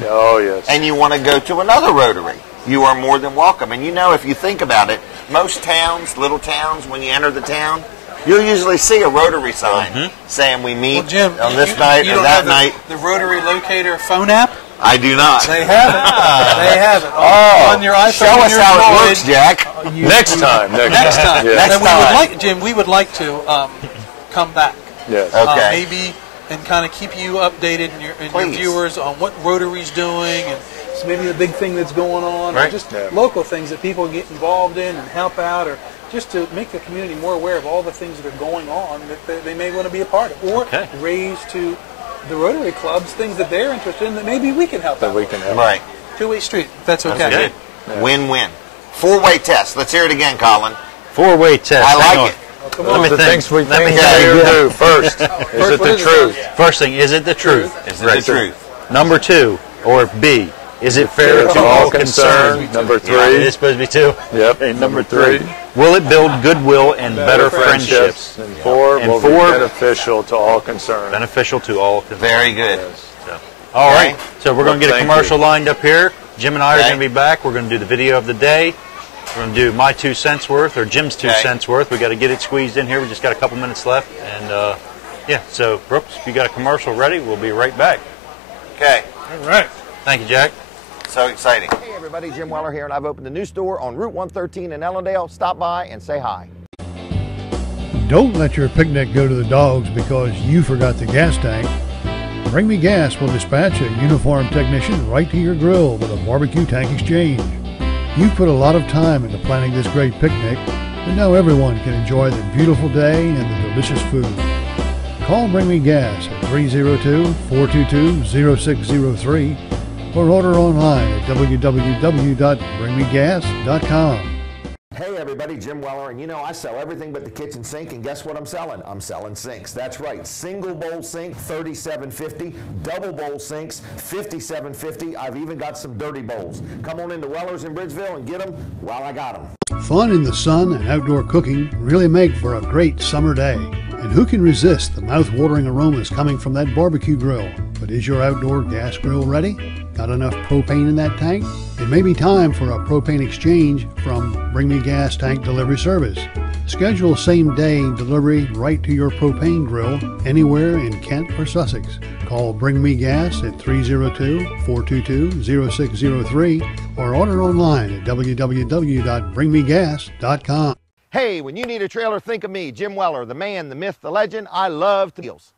oh yes, and you want to go to another Rotary, you are more than welcome. And if you think about it, most towns, little towns, when you enter the town, you'll usually see a Rotary sign saying we meet Jim, on this night you or don't that have night. The Rotary Locator phone app? I do not. They have it. They have it. On your iPhone. Show us how it works, Jack. next time. Next time. Yeah. Next And time. Jim, we would like to come back. Yes. Okay. Maybe and kind of keep you updated and your viewers on what Rotary's doing and so maybe the big thing that's going on or just local things that people get involved in and help out or just to make the community more aware of all the things that are going on that they may want to be a part of or raise to the Rotary clubs things that they're interested in that maybe we can help out with. Right. Two-way street, if that's okay. Good. Win-win. Four-way test. Let's hear it again, Colin. Four-way test. I Hang like on. it. Let me the think. things we Let me think think. you do first. Is it the truth? First thing, is it the truth? Is it the truth? Number two, or B, Is it fair to all concerned? Number 3. Yeah, it's supposed to be 2. Yep. Okay, number 3. Will it build goodwill and better friendships? And 4, will be beneficial to all concerned. Beneficial to all concerned. Very good. Yes. So, all right. So we're going to get a Thank commercial you. lined up here. Jim and I are Okay. going to be back. We're going to do the video of the day. We're going to do my 2 cents worth, or Jim's 2 cents worth. We got to get it squeezed in here. We just got a couple minutes left. And yeah, so Brooks, if you got a commercial ready, we'll be right back. Okay. All right. Thank you, Jack. So exciting. Hey everybody, Jim Weller here, and I've opened a new store on Route 113 in Ellendale. Stop by and say hi. Don't let your picnic go to the dogs because you forgot the gas tank. Bring Me Gas will dispatch a uniformed technician right to your grill with a barbecue tank exchange. You've put a lot of time into planning this great picnic, and now everyone can enjoy the beautiful day and the delicious food. Call Bring Me Gas at 302-422-0603 or order online at www.bringmegas.com. Hey everybody, Jim Weller, and you know I sell everything but the kitchen sink, and guess what I'm selling? I'm selling sinks. That's right, single bowl sink, $37.50, double bowl sinks, $57.50. I've even got some dirty bowls. Come on into Weller's in Bridgeville and get them while I got them. Fun in the sun and outdoor cooking really make for a great summer day. And who can resist the mouth-watering aromas coming from that barbecue grill? But is your outdoor gas grill ready? Got enough propane in that tank? It may be time for a propane exchange from Bring Me Gas Tank Delivery Service. Schedule same-day delivery right to your propane grill anywhere in Kent or Sussex. Call Bring Me Gas at 302-422-0603 or order online at www.bringmegas.com. Hey, when you need a trailer, think of me, Jim Weller, the man, the myth, the legend. I love deals.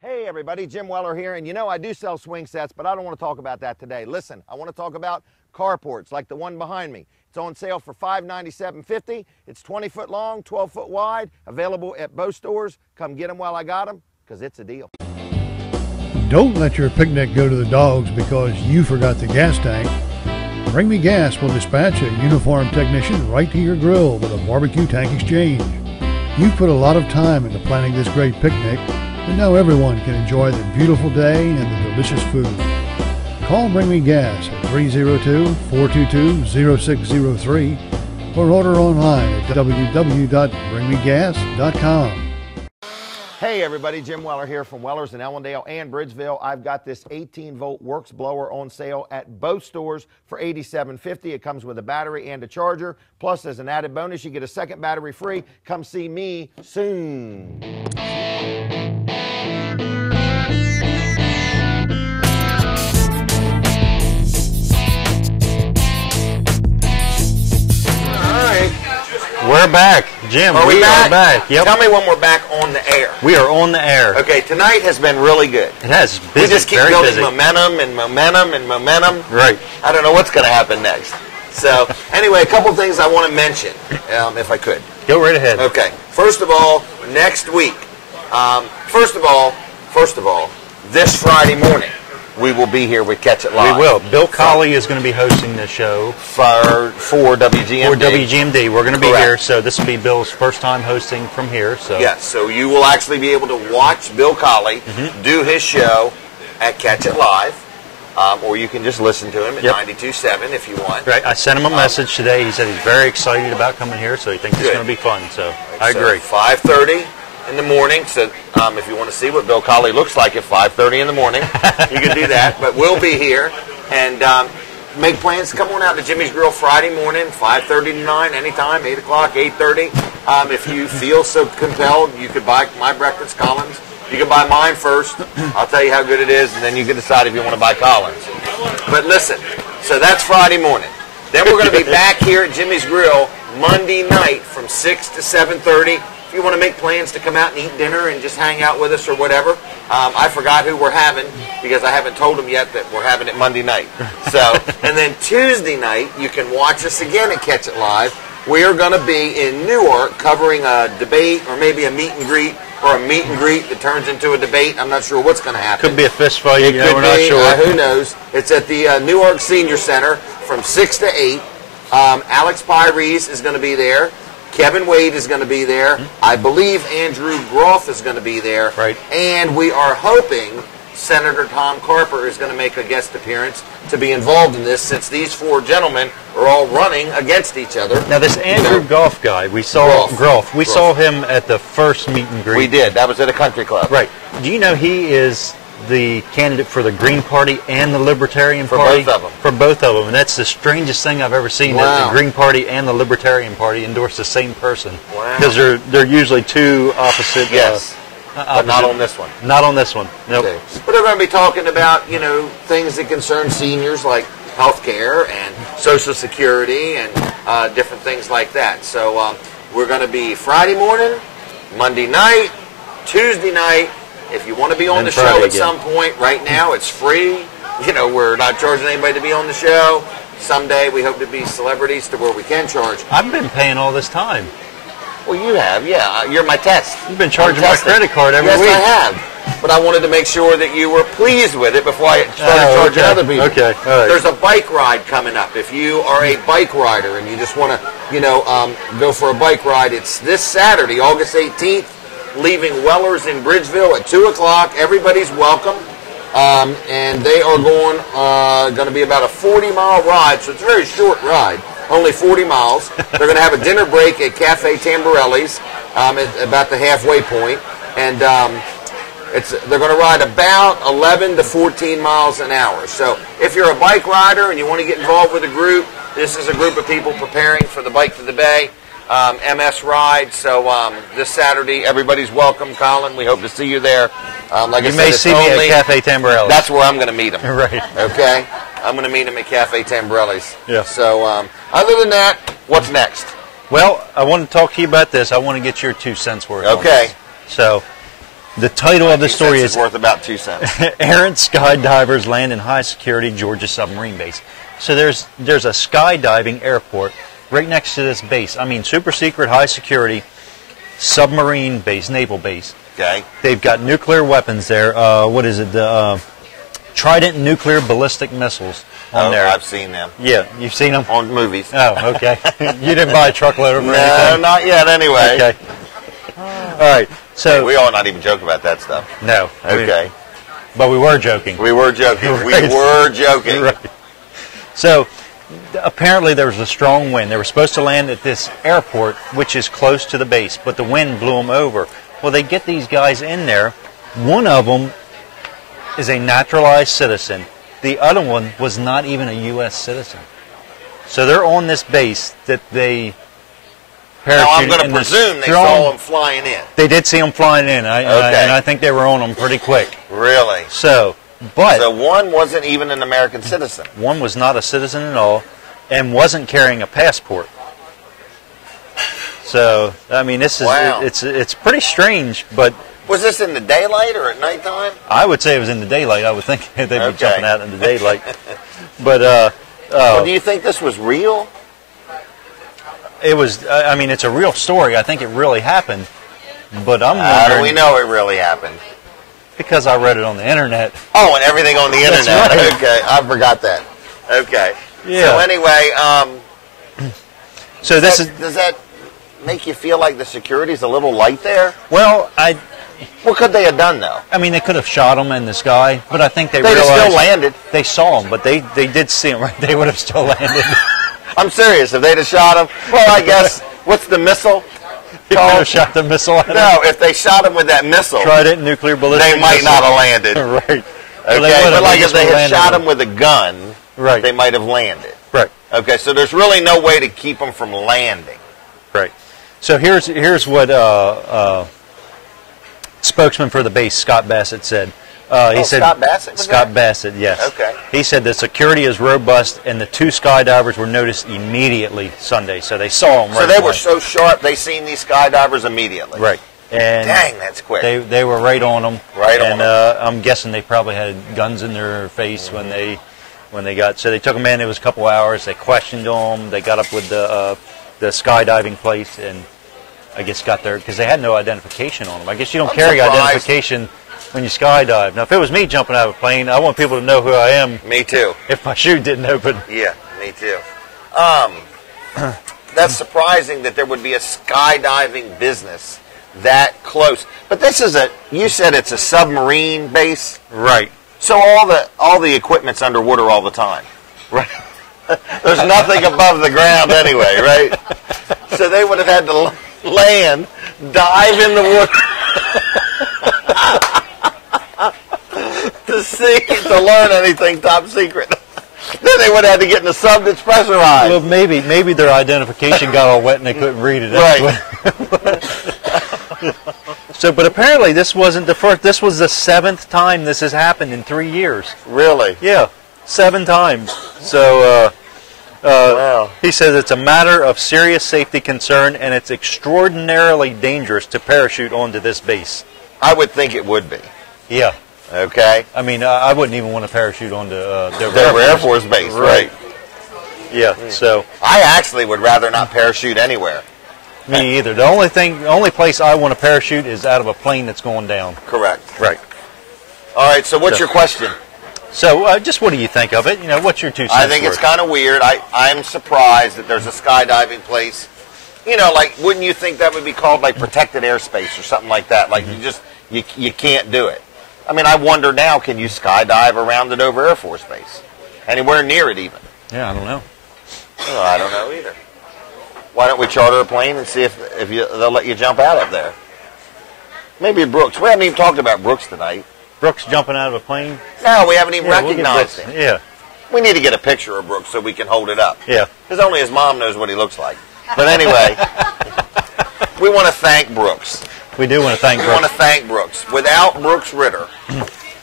Hey everybody, Jim Weller here, and you know I do sell swing sets, but I don't want to talk about that today. Listen, I want to talk about carports like the one behind me. It's on sale for $597.50. It's 20-foot long, 12-foot wide, available at both stores. Come get them while I got them, because it's a deal. Don't let your picnic go to the dogs because you forgot the gas tank. Bring Me Gas will dispatch a uniformed technician right to your grill with a barbecue tank exchange. You've put a lot of time into planning this great picnic, and now everyone can enjoy the beautiful day and the delicious food. Call Bring Me Gas at 302-422-0603 or order online at www.bringmegas.com. Hey everybody, Jim Weller here from Weller's in Ellendale and Bridgeville. I've got this 18-volt Works blower on sale at both stores for $87.50. It comes with a battery and a charger. Plus, as an added bonus, you get a second battery free. Come see me soon. We're back. Jim, we are back. Yep. Tell me when we're back on the air. We are on the air. Okay, tonight has been really good. It has. Busy, we just keep very building busy. momentum and momentum and momentum. Right. I don't know what's going to happen next. So, anyway, a couple things I want to mention, if I could. Go right ahead. Okay. First of all, next week. First of all, this Friday morning, we will be here with Catch It Live. We will. Bill Colley is going to be hosting the show for WGMD. For WGMD. We're going to be Correct. here, so this will be Bill's first time hosting from here. So Yes, so you will actually be able to watch Bill Colley do his show at Catch It Live, or you can just listen to him at 92.7 if you want. Right. I sent him a message today. He said he's very excited about coming here, so he thinks it's going to be fun. So I agree. 5:30 in the morning. So if you want to see what Bill Colley looks like at 5:30 in the morning, you can do that. But we'll be here and make plans to come on out to Jimmy's Grill Friday morning, 5:30 to 9, anytime, 8 o'clock, 8:30. If you feel so compelled, you could buy my breakfast, Collins. You can buy mine first. I'll tell you how good it is, and then you can decide if you want to buy Collins. But listen, so that's Friday morning. Then we're going to be back here at Jimmy's Grill Monday night from 6 to 7:30. If you want to make plans to come out and eat dinner and just hang out with us or whatever, I forgot who we're having because I haven't told them yet that we're having it Monday night. So, and then Tuesday night, you can watch us again at Catch It Live. We are going to be in Newark covering a debate or maybe a meet and greet or a meet and greet that turns into a debate. I'm not sure what's going to happen. Could be a fist fight. It could we're be. not sure. Who knows? It's at the Newark Senior Center from 6 to 8. Alex Pyries is going to be there. Kevin Wade is going to be there. I believe Andrew Groff is going to be there. Right. And we are hoping Senator Tom Carper is going to make a guest appearance to be involved in this, since these 4 gentlemen are all running against each other. Now, this Andrew Groff guy, we saw We saw him at the first meet and greet. We did. That was at a country club. Right. Do you know he is the candidate for the Green Party and the Libertarian Party? For both of them. For both of them. And that's the strangest thing I've ever seen, that the Green Party and the Libertarian Party endorse the same person. Wow. Because they're usually two opposite. Yes. But not on this one. Not on this one. Nope. Okay. But they're going to be talking about, you know, things that concern seniors, like health care and Social Security and different things like that. So we're going to be Friday morning, Monday night, Tuesday night. If you want to be on the show at some point, right now it's free. You know, we're not charging anybody to be on the show. Someday we hope to be celebrities to where we can charge. I've been paying all this time. Well, you have, yeah. You're my test. You've been charging my credit card every week. Yes, I have. But I wanted to make sure that you were pleased with it before I started charging other people. Okay, all right. There's a bike ride coming up. If you are a bike rider and you just want to, you know, go for a bike ride, it's this Saturday, August 18th, leaving Weller's in Bridgeville at 2 o'clock. Everybody's welcome. And they are going to be about a 40-mile ride, so it's a very short ride. Only 40 miles. They're going to have a dinner break at Cafe Tamborelli's at about the halfway point. And they're going to ride about 11 to 14 miles an hour. So if you're a bike rider and you want to get involved with a group, this is a group of people preparing for the Bike to the Bay MS ride. So this Saturday, everybody's welcome, Colin. We hope to see you there. Like I said, you may see me at Cafe Tamborelli's. That's where I'm going to meet them. Right. Okay? I'm going to meet him at Cafe Tamborelli's. Yeah. So, other than that, what's next? Well, I want to talk to you about this. I want to get your 2 cents worth. Okay. So, the title of the story is worth about 2 cents. Errant skydivers land in high security Georgia submarine base. So there's a skydiving airport right next to this base. I mean, super secret, high security submarine base, naval base. Okay. They've got nuclear weapons there. What is it? The Trident nuclear ballistic missiles on there. I've seen them. Yeah, you've seen them? On movies. Oh, okay. You didn't buy a truckload of them or anything? No, not yet anyway. Okay. All right. So we all not even joke about that stuff. No. Okay. But we were joking. We were joking. Right. We were joking. Right. So apparently there was a strong wind. They were supposed to land at this airport, which is close to the base, but the wind blew them over. Well, they get these guys in there. One of them is a naturalized citizen. The other one was not even a U.S. citizen. So they're on this base that they parachuted. Now, I'm going to presume they saw them flying in. They did see them flying in, and I think they were on them pretty quick. Really? So one wasn't even an American citizen. One was not a citizen at all and wasn't carrying a passport. So, I mean, this is it's pretty strange, but... Was this in the daylight or at nighttime? I would say it was in the daylight. I would think they'd be jumping out in the daylight. But, well, do you think this was real? It was, I mean, it's a real story. I think it really happened. But I'm wondering... How do we know it really happened? Because I read it on the internet. Oh, and everything on the internet. That's right. Okay, I forgot that. Okay. Yeah. So anyway, so does that make you feel like the security's a little light there? Well, what could they have done, though? I mean, they could have shot them in the sky, but I think they realized still landed. They saw them, but they did see them, right? They would have still landed. I'm serious. If they'd have shot them, well, I guess, what's the missile? They could have shot the missile at them. No, if they shot them with that missile, Trident nuclear ballistic they might not have landed. Right. Okay, but like if they had shot them with a gun, right, they might have landed. Right. Okay, so there's really no way to keep them from landing. Right. So here's what spokesman for the base, Scott Bassett, said. He said, Scott Bassett? Scott Bassett, yes. Okay. He said the security is robust, and the 2 skydivers were noticed immediately Sunday, so they saw them right away. So they were so sharp, they seen these skydivers immediately. Right. And dang, that's quick. They were right on them. Right on them. I'm guessing they probably had guns in their face when they got. So they took them in. It was a couple hours. They questioned them. They got up with the skydiving place, and I guess got there because they had no identification on them. I guess you don't carry identification when you skydive. Now, if it was me jumping out of a plane, I want people to know who I am. Me too. If my chute didn't open. Yeah, me too. That's surprising that there would be a skydiving business that close. But this is you said it's a submarine base? Right. So all the equipment's underwater all the time, right? There's nothing above the ground anyway, right? So they would have had to land, dive in the water to learn anything top secret. Then they would have had to get in a sub that's pressurized. Well, maybe their identification got all wet and they couldn't read it. Right. So, but apparently this wasn't the first. This was the 7th time this has happened in 3 years. Really? Yeah, 7 times. So, wow. He says it's a matter of serious safety concern and it's extraordinarily dangerous to parachute onto this base. I would think it would be. Yeah. Okay. I mean, I wouldn't even want to parachute onto Dover Air Force Base, right? Yeah. So I actually would rather not parachute anywhere. Me either. The only place I want to parachute is out of a plane that's going down. Correct. Right. All right. So what's your question? So just what do you think of it? You know, what's your 2 cents I think worth? it's kind of weird. I'm surprised that there's a skydiving place. You know, like, wouldn't you think that would be called like protected airspace or something like that? Like you can't do it. I mean, I wonder now, can you skydive around the Dover Air Force Base? Anywhere near it even? Yeah, I don't know. Well, I don't know either. Why don't we charter a plane and see if they'll let you jump out up there? Maybe Brooks. We haven't even talked about Brooks tonight. Brooks jumping out of a plane? No, we haven't even Yeah, recognized him. Yeah. We need to get a picture of Brooks so we can hold it up. Yeah. Because only his mom knows what he looks like. But anyway, we want to thank Brooks. We do want to thank Brooks. We want to thank Brooks. Without Brooks Ritter,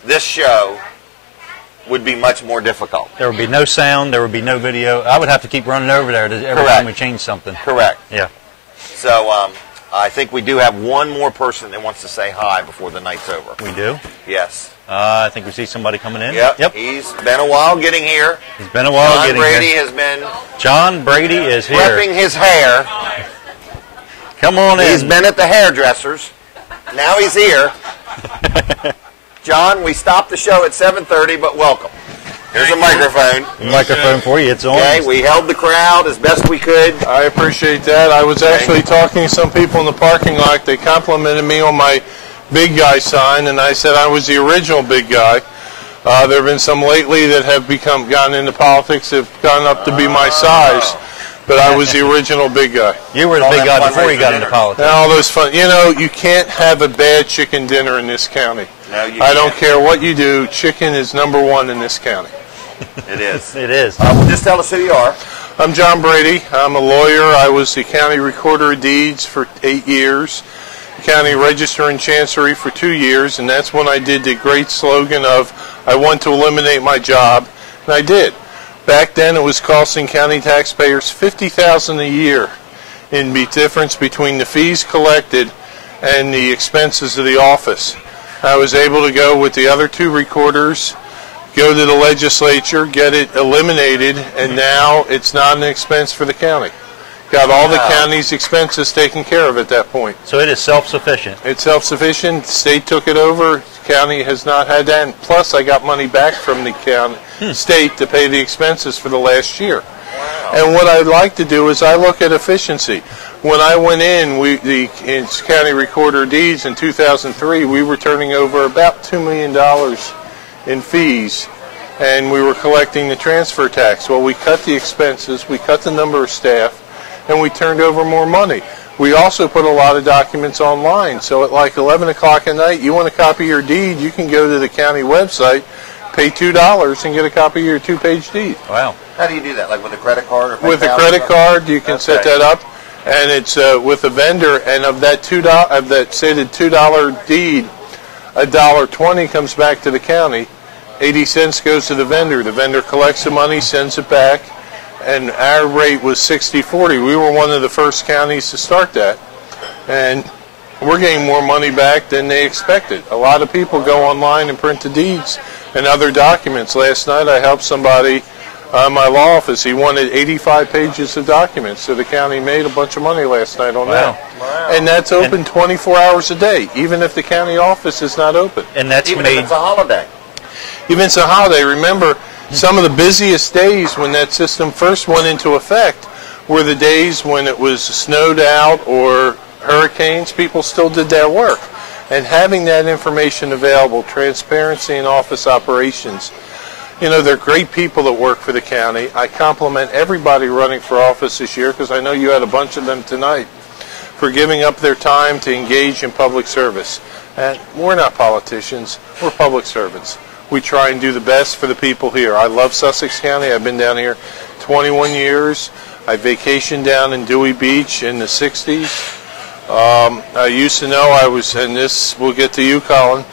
this show would be much more difficult. There would be no sound. There would be no video. I would have to keep running over there every time we change something. Correct. Yeah. So I think we do have one more person that wants to say hi before the night's over. We do? Yes. I think we see somebody coming in. Yep. He's been a while getting here. He's been a while John getting Brady here. has been John Brady is here. prepping his hair. Come on in. He's been at the hairdressers. Now he's here. John, we stopped the show at 7:30, but welcome. Here's a microphone. Microphone for you. It's on. Okay, we held the crowd as best we could. I appreciate that. I was actually talking to some people in the parking lot. They complimented me on my big guy sign, and I said I was the original big guy. There have been some lately that have gotten into politics, have gone up to be my size. But I was the original big guy. You were the big guy before you got into politics. And all those fun. You know, you can't have a bad chicken dinner in this county. No, you I can't. don't care what you do. Chicken is #1 in this county. It is. It is. Just tell us who you are. I'm John Brady. I'm a lawyer. I was the county recorder of deeds for 8 years, county register and chancery for 2 years, and that's when I did the great slogan of I want to eliminate my job, and I did. Back then, it was costing county taxpayers $50,000 a year in the difference between the fees collected and the expenses of the office. I was able to go with the other 2 recorders, go to the legislature, get it eliminated, and now it's not an expense for the county. Got all the county's expenses taken care of at that point. So it is self-sufficient. It's self-sufficient. The state took it over. The county has not had that. And plus, I got money back from the county, state to pay the expenses for the last year. Wow. And what I'd like to do is I look at efficiency. When I went in, the county recorder of deeds in 2003, we were turning over about $2 million in fees, and we were collecting the transfer tax. Well, we cut the expenses, we cut the number of staff, and we turned over more money. We also put a lot of documents online. So at like 11 o'clock at night, you want a copy of your deed, you can go to the county website, pay $2, and get a copy of your 2-page deed. Wow. How do you do that? Like with a credit card? Or with a credit card, you can set that up, and it's with a vendor. And of that say the $2 deed, $1.20 comes back to the county. 80 cents goes to the vendor. The vendor collects the money, sends it back. And our rate was 60-40. We were one of the first counties to start that. And we're getting more money back than they expected. A lot of people go online and print the deeds and other documents. Last night I helped somebody in my law office. He wanted 85 pages of documents. So the county made a bunch of money last night on that. Wow. And that's open 24 hours a day, even if the county office is not open. And that's even if it's a holiday. Even if it's a holiday. Remember, some of the busiest days when that system first went into effect were the days when it was snowed out or hurricanes, people still did their work. And having that information available, transparency in office operations, you know, they're great people that work for the county. I compliment everybody running for office this year, because I know you had a bunch of them tonight, for giving up their time to engage in public service. And we're not politicians, we're public servants. We try and do the best for the people here. I love Sussex County. I've been down here 21 years. I vacationed down in Dewey Beach in the 60s. I used to know I was, and this will get to you, Colin,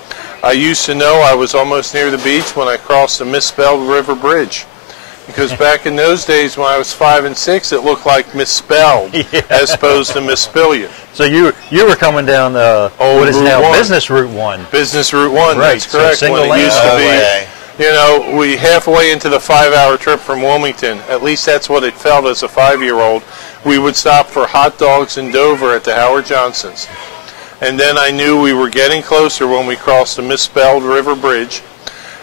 I used to know I was almost near the beach when I crossed the misspelled River Bridge. Because back in those days when I was 5 and 6, it looked like misspelled as opposed to misspillion. So you were coming down what is Route now 1. Business Route 1. Business Route 1, Right, that's correct. so When it single used to be, lane. you know, we halfway into the 5-hour trip from Wilmington, at least that's what it felt as a 5-year-old, we would stop for hot dogs in Dover at the Howard Johnson's. And then I knew we were getting closer when we crossed the misspelled River Bridge,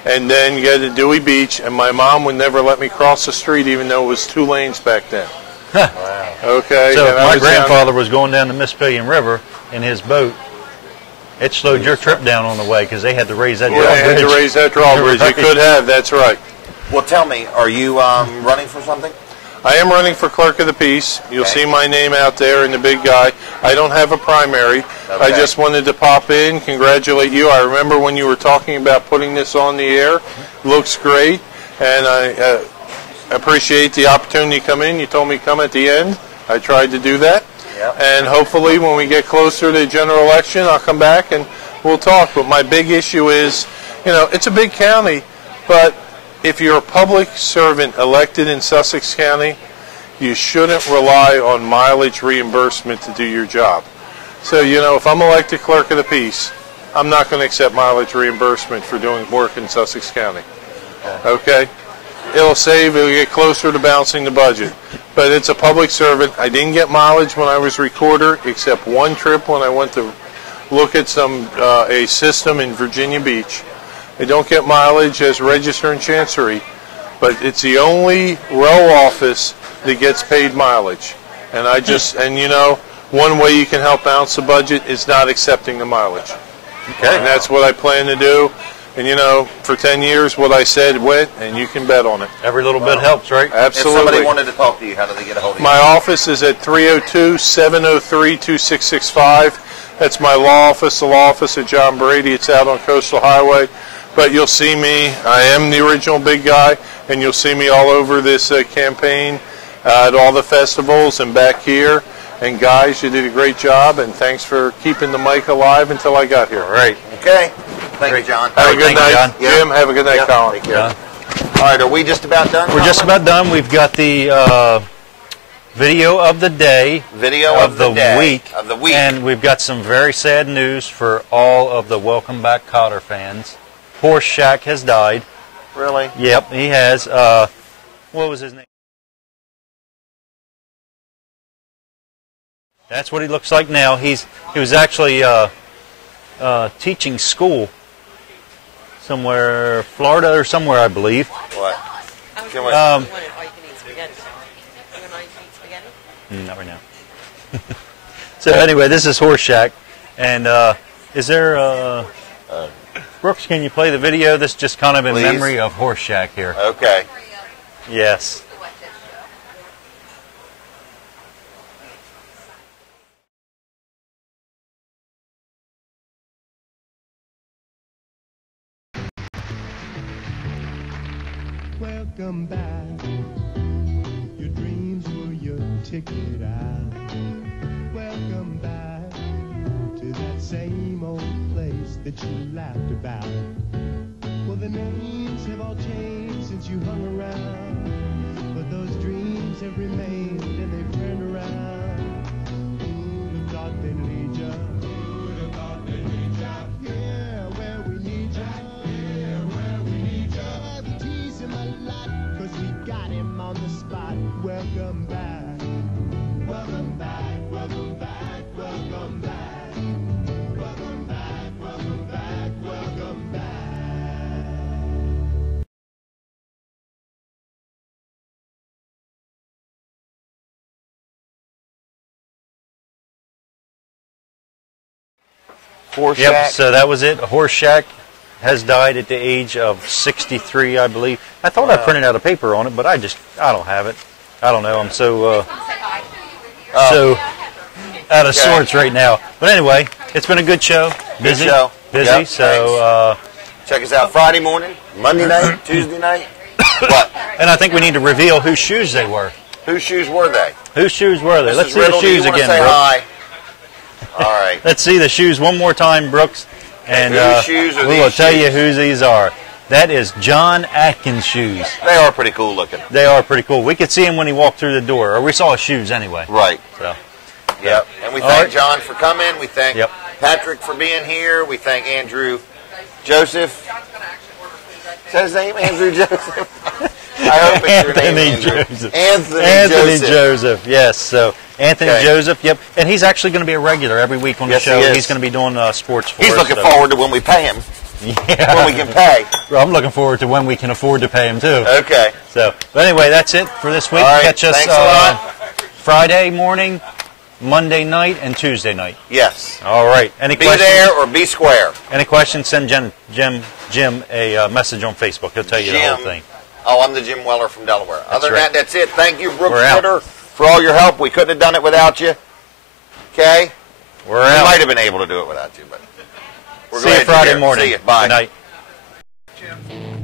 and then get to Dewey Beach, and my mom would never let me cross the street even though it was 2 lanes back then. Wow. Okay. So and if I my was down- grandfather was going down the Mispillion River in his boat, it slowed your trip down on the way because they had to raise that Yeah, they had to drawbridge. raise that drawbridge. Right. They could have, that's right. Well, tell me, are you running for something? I am running for clerk of the peace. You'll Okay. see my name out there in the big guy. I don't have a primary. I Okay. just wanted to pop in, congratulate you. I remember when you were talking about putting this on the air. Looks great, and I appreciate the opportunity to come in. You told me to come at the end. I tried to do that. Yep. And hopefully when we get closer to the general election, I'll come back and we'll talk. But my big issue is, you know, it's a big county, but if you're a public servant elected in Sussex County, you shouldn't rely on mileage reimbursement to do your job. So, you know, if I'm elected clerk of the peace, I'm not going to accept mileage reimbursement for doing work in Sussex County. Okay? It'll get closer to balancing the budget. But it's a public servant. I didn't get mileage when I was recorder, except one trip when I went to look at a system in Virginia Beach. I don't get mileage as register in Chancery, but it's the only row office that gets paid mileage. And and you know, one way you can help balance the budget is not accepting the mileage. Okay. And that's what I plan to do. And you know, for 10 years, what I said went, and you can bet on it. Every little bit helps, right? Absolutely. If somebody wanted to talk to you, how do they get a hold of you? My office is at 302-703-2665. That's my law office, the law office of John Brady. It's out on Coastal Highway. But you'll see me, I am the original big guy, and you'll see me all over this campaign at all the festivals and back here. And guys, you did a great job, and thanks for keeping the mic alive until I got here. All right. Okay. Thank you, John. Have a good Thank you, night. John. Jim, have a good night, Yep. Colin. Take care. All right, are we just about done? We're just Colin? about done. We've got the video of the day. Video of the day, week. Of the week. And we've got some very sad news for all of the Welcome Back Kotter fans. Horse Shack has died. Really? Yep, he has. What was his name? That's what he looks like now. He was actually teaching school somewhere, Florida or somewhere, I believe. What? Can we- All you can eat spaghetti. You want all you can eat spaghetti? Not right now. So anyway, this is Horse Shack, and is there? Brooks, can you play the video? This is just kind of in Please. memory of Horse Shack here. Okay. Yes. Welcome back. Your dreams were your ticket out. Welcome back to that same old place that you laughed about. Well, the names have all changed since you hung around, but those dreams have remained and they've turned around. Who'd have thought they'd lead ya? Who'd have thought they'd lead ya? Yeah, where we need ya. Yeah, where we need ya. The tease him a lot, 'cause we got him on the spot. Welcome back. Welcome back, welcome back, welcome back. Welcome back, welcome back, welcome back. Horse Yep, Shack. so that was it. Horse Shack has died at the age of 63, I believe. I thought I printed out a paper on it, but I don't have it. I don't know. I'm so out of sorts right now. But anyway, it's been a good show. Busy. Good show. Busy. Yep, so check us out Friday morning, Monday night, Tuesday night. What? And I think we need to reveal whose shoes they were. Whose shoes were they? Whose shoes were they? Let's see Riddle, the shoes do you again, say Brooks. hi? All right. Let's see the shoes one more time, Brooks. And whose shoes are we will these tell you shoes? whose these are. That is John Atkins shoes. They are pretty cool looking. They are pretty cool. We could see him when he walked through the door, or we saw his shoes anyway. Right. So. Yep. And we All thank right. John for coming. We thank Yep. Patrick for being here. We thank Andrew Joseph. Is that his name, Andrew Joseph? I hope it's your name, Andrew. Joseph. Anthony Joseph. Yes. So Anthony Okay. Joseph. Yep. And he's actually going to be a regular every week on the Yes, show. he is. He's going to be doing sports for He's us. looking so. forward to when we pay him. Yeah. When we can pay. Well, I'm looking forward to when we can afford to pay him too. Okay. So, but anyway, that's it for this week. All right. Catch us Thanks a lot. Friday morning, Monday night, and Tuesday night. Yes. All right. Any Be questions? there or be square. Any questions? Send Jim a message on Facebook. He'll tell you the whole thing. Oh, I'm the Jim Weller from Delaware. Other than right. that, that's it. Thank you, Brooks We're out. Ritter, for all your help. We couldn't have done it without you. Okay? We're We out. might have been able to do it without you, but we're See you glad you're Friday here. morning. See you. Bye. Good night. Jim.